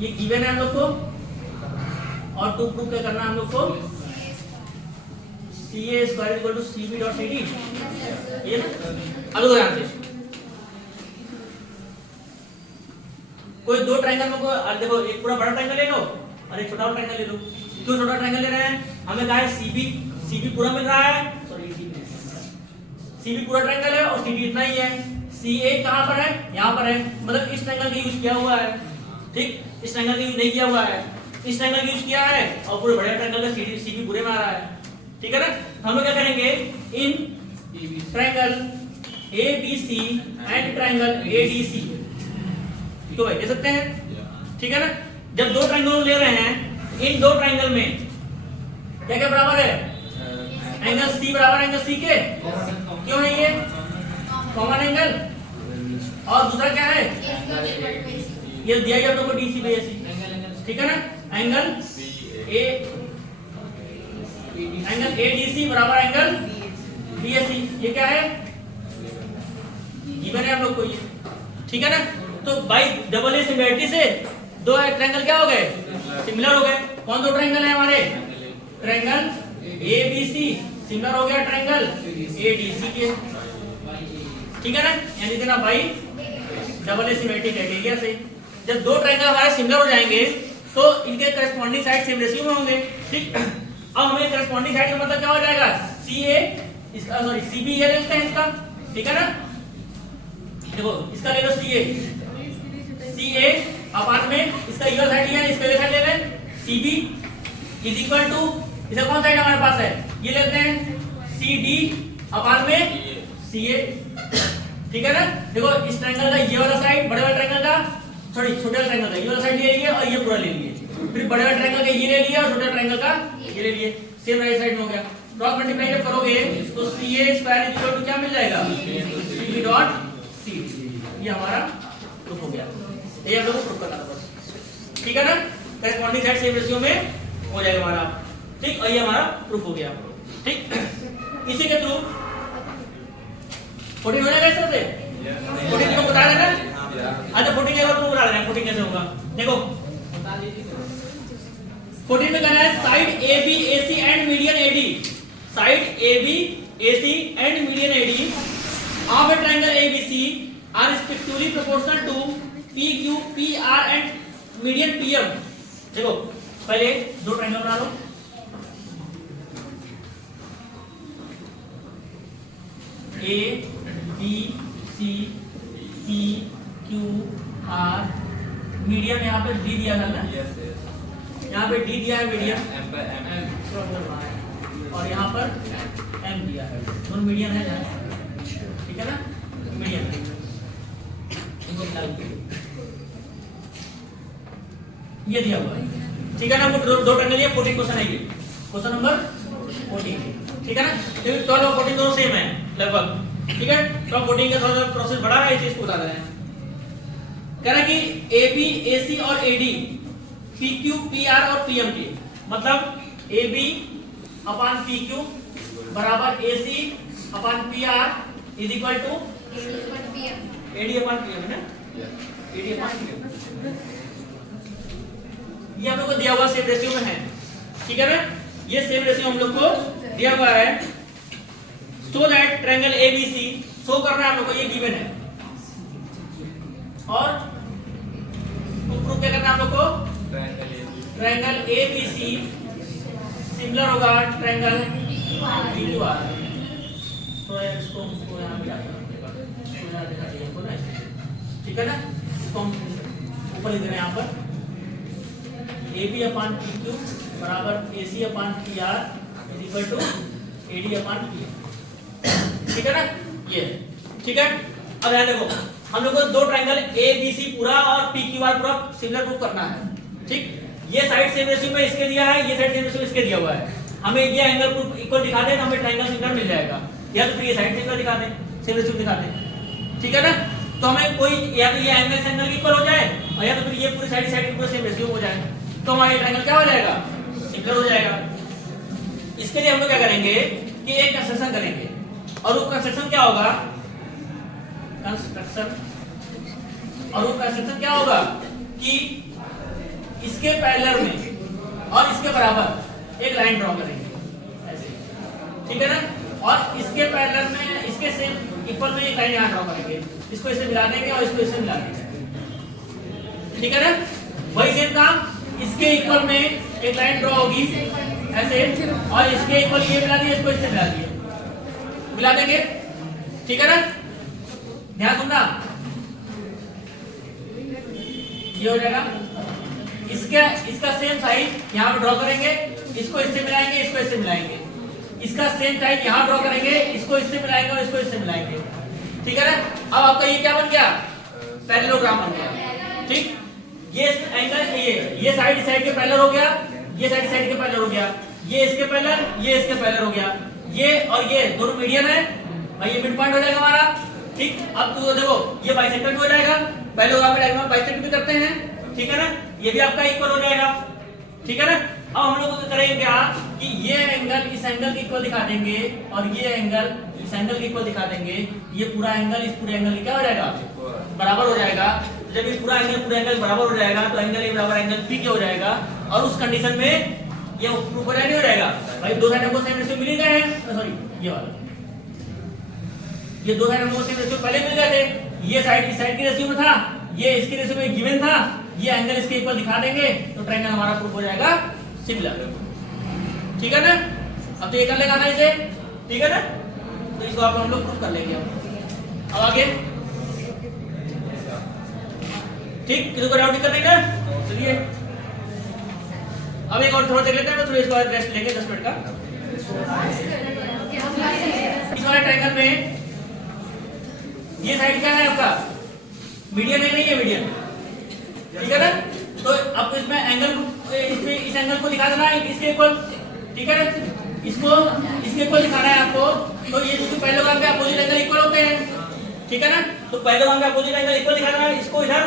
ये गिवन है हम लोग को, और टू प्रूव क्या करना है हम लोग को? CA² = CB डॉट CD, ये ना। अब ध्यान से, कोई दो ट्रायंगल में को देखो, एक पूरा बड़ा ट्रायंगल ले लो और एक छोटा ट्रायंगल ले लो। क्यों छोटा ट्रायंगल ले रहे हैं? हमें कहा है सीबी पूरा मिल रहा है, सॉरी सीबी पूरा ट्रायंगल है और सीडी इतना ही है। सीए कहां पर है, यहां पर है, मतलब इस ट्रायंगल का यूज किया हुआ है, ठीक, इस ट्रायंगल का यूज नहीं किया हुआ है, इस ट्रायंगल का यूज किया है और पूरे बड़े ट्रायंगल का सीबी पूरे में आ रहा है, ठीक है ना। हम लोग क्या करेंगे, in triangle ABC and triangle ADC तो भाई दे सकते हैं, ठीक है ना। जब दो ट्रायंगल ले रहे हैं, इन दो ट्रायंगल में क्या क्या बराबर है, एंगल सी बराबर एंगल सी के, क्यों है ये कॉमन एंगल, और दूसरा क्या है ये दिया गया आपको डीसी बाई एसी, ठीक है ना। एंगल एडीसी बराबर एंगल बीएसी, ये क्या है गिवन है हम लोग को ये, ठीक है ना। तो बाई डबल ए सिमिलरिटी से दो ट्रायंगल क्या हो गए, सिमिलर हो गए। कौन दो ट्रायंगल है हमारे, ट्रायंगल एबीसी सिमिलर हो गया ट्रायंगल एडीसी के, ठीक है ना। यानी कि ना भाई डबल ए सिमिलरिटी क्राइटेरिया से जब दो ट्रायंगल हमारे सिमिलर हो जाएंगे तो इनके करस्पॉन्डिंग साइड सेम रेशियो में होंगे, ठीक। अब हमें करस्पॉन्डिंग साइड का मतलब क्या हो जाएगा, सीए इसका, सॉरी सीबी ये ले लेते हैं इसका, ठीक है ना। देखो इसका ले लो सीए अपान में इसका इक्वल साइड लिया, इसका ये साइड ले लें, सीबी इज इक्वल टू इसका कौन साइड हमारे पास है, ये लेते हैं सीडी अपान में सीए, ठीक है ना। देखो इस ट्रायंगल का ये वाला साइड, बड़े वाले ट्रायंगल का, सॉरी छोटे वाले ट्रायंगल का ये वाला साइड ले लिए और ये पूरा ले लिए, फिर बड़े वाले ट्रायंगल का ये ले लिया और छोटे ट्रायंगल का ये ले लिए, सेम राइट साइड में हो गया। क्रॉस मल्टीप्लाई जब करोगे तो CA square is equal to क्या मिल जाएगा, सीबी डॉट सी, ये हमारा प्रूफ हो गया। ये हम लोग को प्रूफ करना था बस, ठीक है ना। करस्पॉन्डिंग साइड सेम रेशियो में हो जाएगा हमारा, ठीक, और ये हमारा प्रूफ हो गया, ठीक। इसी के थ्रू 14 हो जाएगा इस तरह से, 14 को बता देना, अच्छा 14 एक बार तुम बता देना 14 कैसे होगा। देखो 14 में कहना है side AB AC and median AD, side AB AC and median AD of a triangle ABC are respectively proportional to PQ PR and median PM। देखो पहले दो ट्रायंगल बना लो, A B C P Q R, medium यहाँ पे D दिया था ना, यहाँ पे D दिया है मीडियम, और यहाँ पर M दिया है, दोनों मीडियम है यहाँ, ठीक है ना, मीडियम ये दिया हुआ है, ठीक है ना। हमको दो ट्रायंगल लिए, 14 क्वेश्चन है ये, क्वेश्चन नंबर 14, ठीक है ना। 12 और 14 दोनों सेम है लगभग, ठीक है। तो 14 का थोड़ा प्रोसेस बड़ा है, इस चीज को बता रहे हैं। कह रहा है कि AB AC और AD PQ PR और PM के, मतलब AB अपान PQ बराबर AC upon PR is equal to AD upon PM है ना, AD अपान PM, ये हम लोग को दिया हुआ सेम रेशियो में है, ठीक है ना। ये सेम रेशियो हम लोग को दिया हुआ है, so that triangle ABC show करना है हम लोग को, ये गिवन है, और प्रूफ क्या करना है हम लोग को, ट्रायंगल ABC सिमिलर होगा ट्रायंगल PQR। तो इसको यहाँ पे देखना चाहिए हमको ना, ठीक है ना। इसको हम ऊपर लिख देना यहाँ पर, AB अपान PQ बराबर AC upon PR is equal to AD upon PM, ठीक है ना, ये ठीक है। अब यहाँ देखो हम लोग को दो ट्रायंगल ABC पूरा और PQR पूरा सिमिलर प्रूफ करना है, ठीक। ये साइड सेम रेशियो में इसके दिया है, ये साइड सेम रेशियो में इसके दिया हुआ है, हमें ये एंगल प्रूफ इक्वल दिखा दें तो हमें ट्रायंगल सिमिलर मिल जाएगा, या तो फिर ये साइड सिमिलर दिखा दें, सेम रेशियो दिखा दें, ठीक है ना। तो हमें कोई या तो ये एंगल से एंगल इक्वल हो जाए और या तो फिर ये पूरी साइड पूरा सेम रेशियो हो जाए, तो हमारा ट्रायंगल क्या हो जाएगा, सिमिलर हो जाएगा। इसके लिए हम लोग क्या करेंगे कि एक कंस्ट्रक्शन करेंगे, और वो कंस्ट्रक्शन क्या होगा, कंस्ट्रक्शन क्या होगा कि इसके पैरेलल में और इसके बराबर एक लाइन ड्रॉ करेंगे ऐसे, ठीक है ना, और इसके पैरेलल में इसके सेम इक्वल में एक लाइन यहाँ ड्रॉ करेंगे, इसको इससे मिला देंगे और इसको इससे मिला देंगे, ठीक है ना। वही सेम काम इसके इक्वल में एक लाइन ड्रॉ होगी ऐसे, और इसके इक्वल ये मिला दिए, इसको इससे मिला दिए, मिला देंगे, ठीक है ना। ध्यान सुनना, ये हो जाएगा। इसका सेम साइड यहाँ पे ड्रॉ करेंगे, इसको इससे मिलाएंगे, इसको इससे मिलाएंगे। इसका सेम साइड यहाँ ड्रॉ करेंगे, इसको इससे मिलाएंगे और इसको इससे मिलाएंगे, ठीक है ना। अब आपका ये क्या बन गया, पैरेललोग्राम बन गया, ठीक। ये एंगल, ये साइड इस साइड के पैरेलल हो गया, ये साइड साइड के पैरेलल हो गया, ये इसके पैरेलल, ये इसके पैरेलल हो गया, ये और ये दोनों मीडियन है और ये मिड पॉइंट हो जाएगा हमारा, ठीक। अब तो देखो ये बाइसेक्टर भी हो जाएगा, पैरेललोग्राम में डायगोनल बाइसेक्ट भी करते हैं, ठीक है ना। ये भी आपका इक्वल हो जाएगा, ठीक है ना। अब हम लोग करेंगे क्या कि ये एंगल इस एंगल के इक्वल दिखा देंगे और ये एंगल इस एंगल के इक्वल दिखा देंगे, ये पूरा एंगल इस पूरे एंगल क्या हो जाएगा, बराबर हो जाएगा। जब ये पूरा एंगल बराबर हो जाएगा तो एंगल ए बराबर एंगल बी क्या हो जाएगा, और उस कंडीशन में ये प्रूफ हो जाएगा भाई दो साइड हमको सेम रेशियो मिल गए हैं, सॉरी ये वाला, ये दो साइड हमको सेम रेशियो पहले मिल गए थे, ये साइड इस साइड की रेशियो में था, ये इसकी रेशियो में गिवन था, ये एंगल इसके इक्वल दिखा देंगे तो ट्रायंगल हमारा प्रूफ हो जाएगा सिमिलर, ठीक है ना। अब तो ये कर लेगा ना इसे, ठीक है ना, तो इसको आप हम लोग प्रूफ कर लेंगे। अब आगे, ठीक, किसी को डाउट कर देना, चलिए अब एक और थोड़ा देख लेते हैं, थोड़ा इसको रेस्ट लेंगे 10 मिनट का। इस वाले ट्रायंगल में ये साइड क्या है आपका, मीडियन है नहीं है, मीडियन, ठीक है ना। तो आपको इसमें एंगल, इसमें इस एंगल को दिखा देना है इसके इक्वल, ठीक है ना, इसको इसके इक्वल दिखाना है आपको। तो ये जो पैरेललोग्राम के अपोजिट एंगल इक्वल होते हैं, ठीक है ना। तो पैरेललोग्राम के अपोजिट एंगल इक्वल दिखाना है, इसको इधर,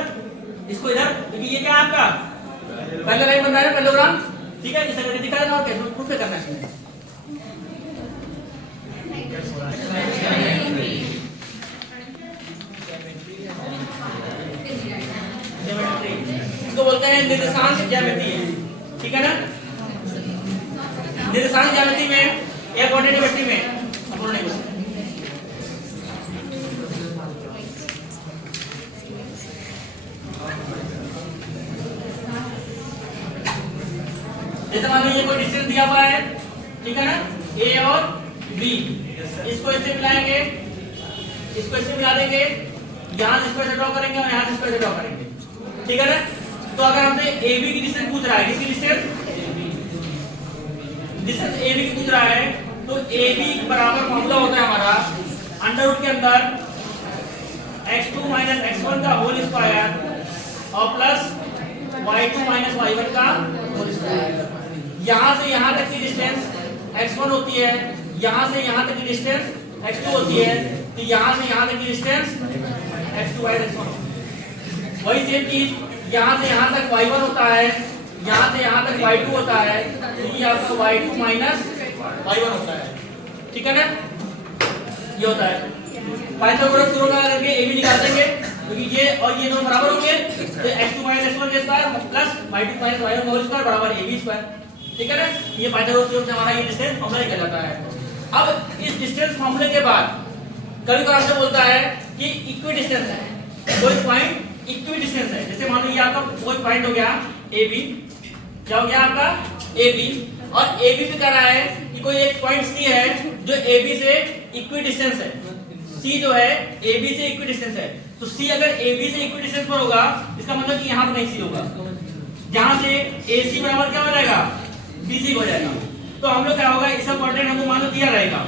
इसको इधर, क्योंकि ये क्या है आपका पैरेलल लाइन बन रहा है पैरेललोग्राम, ठीक है। इस एंगल दिखा देना और कैसे प्रूफ करना है इसमें। इसको बोलते हैं निर्देशांक ज्यामिति, ठीक है ना। निर्देशांक ज्यामिति में या क्वांटिटेटिव में अपन नहीं बोलते, जैसे मान लीजिए कोई डिस्टेंस दिया हुआ है, ठीक है ना, ए और बी, इसको इससे मिलाएंगे, इसको इससे मिला देंगे, यहां से इसको ऐसे ड्रॉ करेंगे और यहां से इसको ऐसे ड्रॉ करेंगे, ठीक है ना। तो अगर हमने ए बी की डिस्टेंस पूछ रहा है, किसकी डिस्टेंस ए बी की पूछ रहा है, तो ए बी बराबर फॉर्मूला होता है हमारा अंडर रूट के अंदर x2 माइनस x1 का होल स्क्वायर और प्लस y2 माइनस y1 का होल स्क्वायर। यहां से यहां तक की डिस्टेंस x1 होती है, यहां से यहां तक की डिस्टेंस x2 होती है, तो यहां से यहां तक की डिस्टेंस x2 माइनस x1। वही सेम चीज यहां से यहां तक y1 होता है, यहां से यहां तक y2 होता है, तो ये आपका y2 माइनस y1 होता है, ठीक है ना। ये होता है पाइथागोरस थ्योरम लगा करके a भी निकाल देंगे, क्योंकि ये और ये दोनों बराबर होंगे, तो x2 माइनस x1 के square plus y2 minus y1 का होल स्क्वायर बराबर ab स्क्वायर, ठीक है ना। ये पाइथागोरस थ्योरम से हमारा ये डिस्टेंस फॉर्मूला निकल जाता है। अब इस डिस्टेंस फॉर्मूले के बाद कभी कभार आपसे बोलता है कि इक्वी डिस्टेंस है, कोई पॉइंट इक्वी डिस्टेंस है, जैसे मान लीजिए आपका कोई पॉइंट हो गया ए बी, क्या हो गया आपका ए बी, और ए बी भी कह रहा है कि कोई एक पॉइंट सी है जो ए बी से इक्वी डिस्टेंस है, सी जो है ए बी से इक्वी डिस्टेंस है, तो सी अगर ए बी से इक्वी डिस्टेंस पर होगा, इसका मतलब कि यहाँ पर नहीं सी होगा, जहां से ए सी बराबर क्या हो जाएगा, बी सी हो जाएगा। तो हम लोग क्या होगा, इसका कोऑर्डिनेट हमको मान लो दिया रहेगा,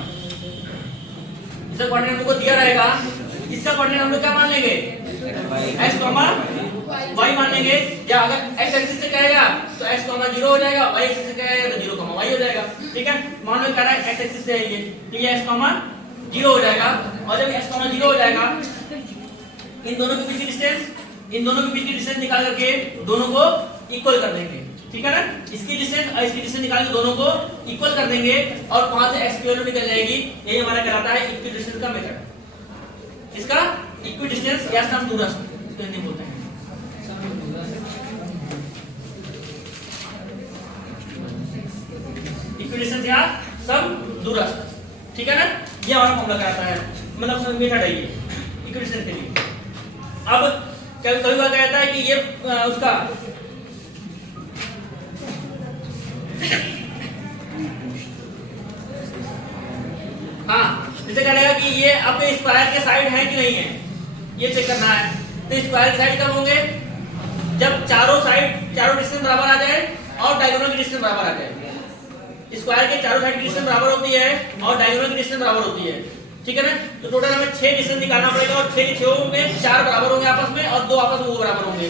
इसका कोऑर्डिनेट हमको दिया रहेगा, इसका कोऑर्डिनेट हम लोग क्या मान लेंगे, x, y मान लेंगे, या अगर x एक्सिस से कहेगा तो x, 0 हो जाएगा, y एक्सिस से कहेगा तो 0, y हो जाएगा, ठीक है। मान लो कह रहा है x एक्सिस से है ये, तो ये x, 0 हो जाएगा, और जब x, 0 हो जाएगा, इन दोनों के बीच की डिस्टेंस निकाल करके दोनों को इक्वल कर देंगे, ठीक है ना। इसकी डिस्टेंस और इसकी डिस्टेंस निकाल के दोनों को इक्वल कर देंगे और वहां से x की वैल्यू निकल जाएगी। यही हमारा कहलाता है इक्वी डिस्टेंस का मेथड। इसका इक्वी डिस्टेंस या सम दूरस्थ तो हिंदी बोलते हैं। इक्वी डिस्टेंस या सम दूरस्थ, ठीक है ना। ये हमारा फॉर्मूला कहलाता है, मतलब मेथड है ये इक्वी डिस्टेंस के लिए। अब कभी बार कहता है कि ये उसका हाँ, जैसे कह रहेगा कि ये आपके स्क्वायर के साइड है कि नहीं है, ये चेक करना है। तो स्क्वायर के साइड कब होंगे, जब चारों डिस्टेंस बराबर आ जाए और डायगोनल की डिस्टेंस बराबर आ जाए। स्क्वायर के चारों साइड की डिस्टेंस बराबर होती है और डायगोनल की डिस्टेंस बराबर होती है, ठीक है ना। तो टोटल हमें 6 डिस्टेंस निकालना पड़ेगा और 6 के 6 में 4 बराबर होंगे आपस में और 2 आपस में वो बराबर होंगे,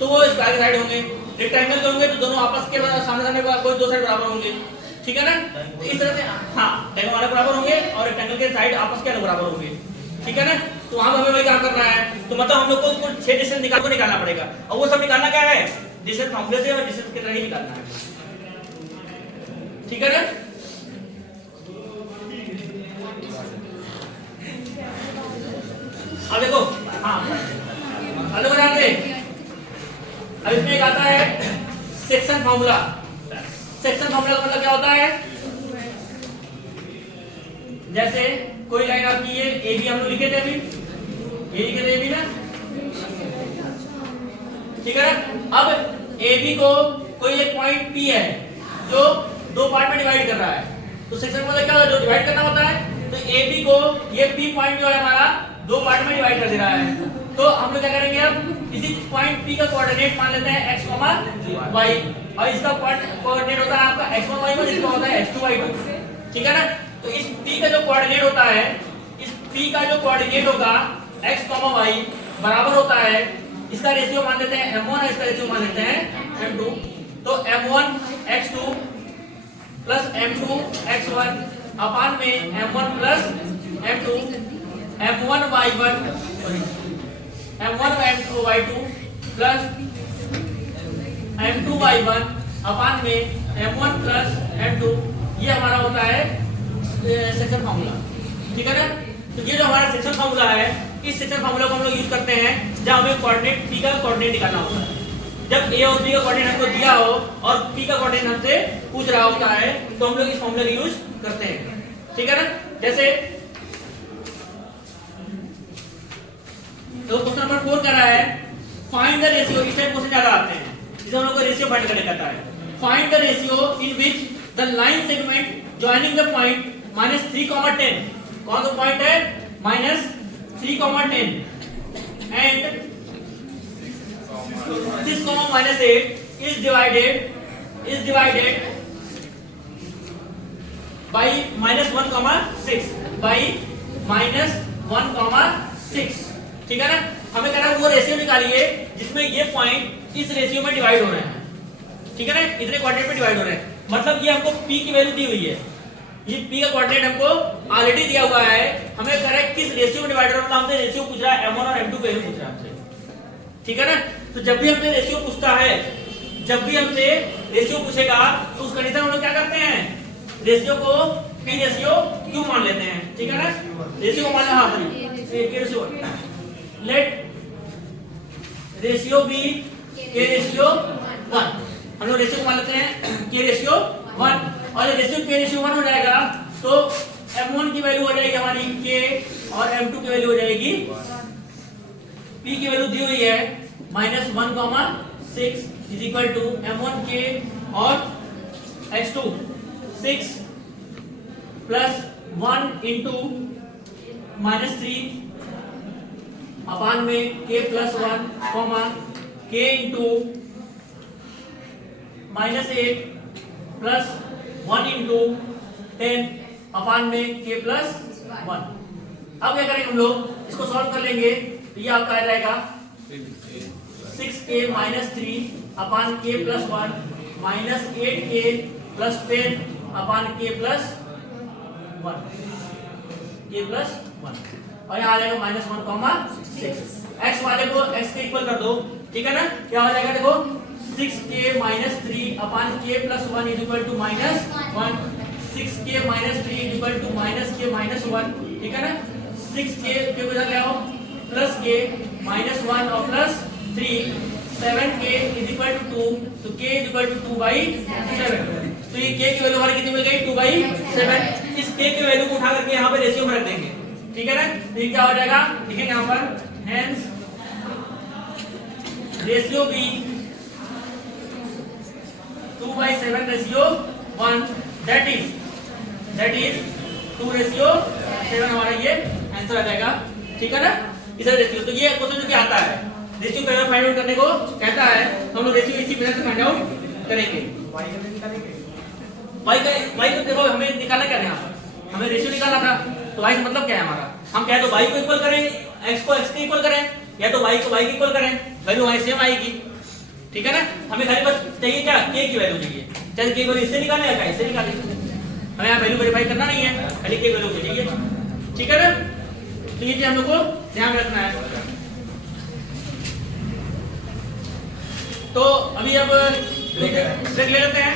तो वो स्क्वायर के साइड होंगे। रेक्टेंगल के होंगे तो दोनों आपस के सामने सामने कोई 2 साइड बराबर होंगे, ठीक है ना। तो इस तरह से हाँ, डायगोनल वाले बराबर होंगे और रेक्टेंगल के साइड आपस के अलग बराबर होंगे, ठीक है ना। तो वहां हमें वही काम करना है। तो मतलब हम लोग को कुल 6 डिस्टेंस निकालना पड़ेगा और वो सब निकालना क्या है, डिस्टेंस फॉर्मूले से और डिस्टेंस के तरह ही निकालना है, ठीक है ना। अब देखो, हाँ अब देखो ध्यान से, अब इसमें एक आता है सेक्शन फॉर्मूला। सेक्शन फॉर्मूला का मतलब क्या होता है, जैसे कोई लाइन आपकी ये ए बी हम लोग लिखे थे अभी, ये लिखे थे ए बी ना, ठीक है ना। अब ए बी को कोई एक पॉइंट पी है जो 2 पार्ट में डिवाइड कर रहा है, तो सेक्शन मतलब क्या होता है, जो डिवाइड करना होता है। तो ए बी को ये पी पॉइंट जो है हमारा 2 पार्ट में डिवाइड कर दे रहा है। तो हम लोग क्या करेंगे, अब इसी पॉइंट पी का कोऑर्डिनेट मान लेते हैं x, y और इसका कोऑर्डिनेट होता है आपका x1 y1, इसका होता है x2 y2, ठीक है ना। तो इस p का जो कोऑर्डिनेट होता है, इस p का जो कोऑर्डिनेट होगा x, y बराबर होता है, इसका रेशियो मान लेते हैं m1 और इसका रेशियो मान लेते हैं m2। तो m1 x2 plus m2 x1 अपान में m1 plus m2 m1 y1 m1 m2 y2 plus m2 y1 अपान में m1 प्लस m2, ये हमारा होता है सेक्शन फार्मूला, ठीक है ना। तो ये जो हमारा सेक्शन फार्मूला है, इस सेक्शन फार्मूला को हम लोग यूज करते हैं जब हमें कोऑर्डिनेट p का कोऑर्डिनेट निकालना होता है। जब a और b का कोऑर्डिनेट हमको दिया हो और p का कोऑर्डिनेट हमसे पूछ रहा होता है, तो हम लोग इस फार्मूला का यूज करते हैं, ठीक है ना। जैसे तो क्वेश्चन नंबर 4 कर रहा है, फाइंड द रेशियो, इस टाइप क्वेश्चन ज्यादा आते हैं, जिसे हम लोग को रेशियो फाइंड करने कहता है। Find the ratio in which the line segment joining the point -3, 10, कौन सा पॉइंट है, -3, 10 and 6, -8 is divided by -1, 6 by -1, 6, ठीक है ना। हमें कहना है वो रेशियो निकालिए जिसमें ये पॉइंट इस रेशियो में डिवाइड हो रहे हैं, ठीक है ना, इतने कोऑर्डिनेट में डिवाइड हो रहे हैं। मतलब ये हमको p की वैल्यू दी हुई है, ये p का कोऑर्डिनेट हमको ऑलरेडी दिया हुआ है, हमें कह रहा है किस रेशियो में डिवाइड हो रहा है, हमसे रेशियो पूछ रहा है m1 और m2 वैल्यू पूछ रहा है हमसे, ठीक है ना। तो जब भी हमसे रेशियो पूछता है, जब भी हमसे रेशियो पूछेगा तो उस कंडीशन में हम लोग क्या करते हैं, रेशियो को p रेशियो q मान लेते हैं, ठीक है ना। रेशियो को मान लें, हाँ let ratio be k ratio 1, हम लोग रेशियो को मान लेते हैं k रेशियो 1, और रेशियो k रेशियो 1 हो जाएगा तो m1 की वैल्यू हो जाएगी हमारी k और m2 की वैल्यू हो जाएगी, p की वैल्यू दी हुई है -1, 6 is equal to m1 k और x2 6 प्लस 1 इंटू -3 अपान में k plus 1, k into -8 plus 1 into 10 अपान में k प्लस 1। अब क्या करेंगे हम लोग, इसको सॉल्व कर लेंगे तो ये आपका आ जाएगा 6k -3 upon k plus 1 -8k plus 10 अपान k प्लस 1 और यहाँ आ जाएगा -1, 6। x वाले को x के इक्वल कर दो, ठीक है ना। क्या हो जाएगा देखो, 6k -3 upon k plus 1 is equal to -1, 6k -3 is equal to -k -1, ठीक है ना। 6k के बजाय ले आओ प्लस k -1 और plus 3, 7k is equal to 2, तो k इज इक्वल टू 2/7। तो ये k की वैल्यू हमारी कितनी मिल गई, 2/7। इस k की वैल्यू को उठा करके यहाँ पे रेशियो में रख देंगे, ठीक है ना। तो ये क्या हो जाएगा, लिखेंगे यहाँ पर hence ratio B 2/7 ratio 1, that is 2:7 हमारा ये आंसर आ जाएगा, ठीक है ना। इस रेशियो, तो ये क्वेश्चन जो क्या आता है रेशियो पे फाइंड आउट करने को कहता है, तो हम लोग रेशियो इसी मेथड से फाइंड आउट करेंगे। y का देखो हमें निकालना क्या है, यहाँ पर हमें रेशियो निकालना था, तो y का मतलब क्या है हमारा, हम क्या तो y को इक्वल करें, x को x के इक्वल करें, या तो y को y के इक्वल करें, वैल्यू हमारी सेम आएगी, ठीक है ना। हमें खाली बस चाहिए क्या, k की वैल्यू चाहिए, चाहे k वैल्यू इससे निकालें या इससे निकालें, हमें यहाँ वैल्यू वेरीफाई करना नहीं है, खाली k वैल्यू को चाहिए, ठीक है ना। तो ये चीज हम लोग को ध्यान रखना है। तो अभी अब ब्रेक ले लेते हैं।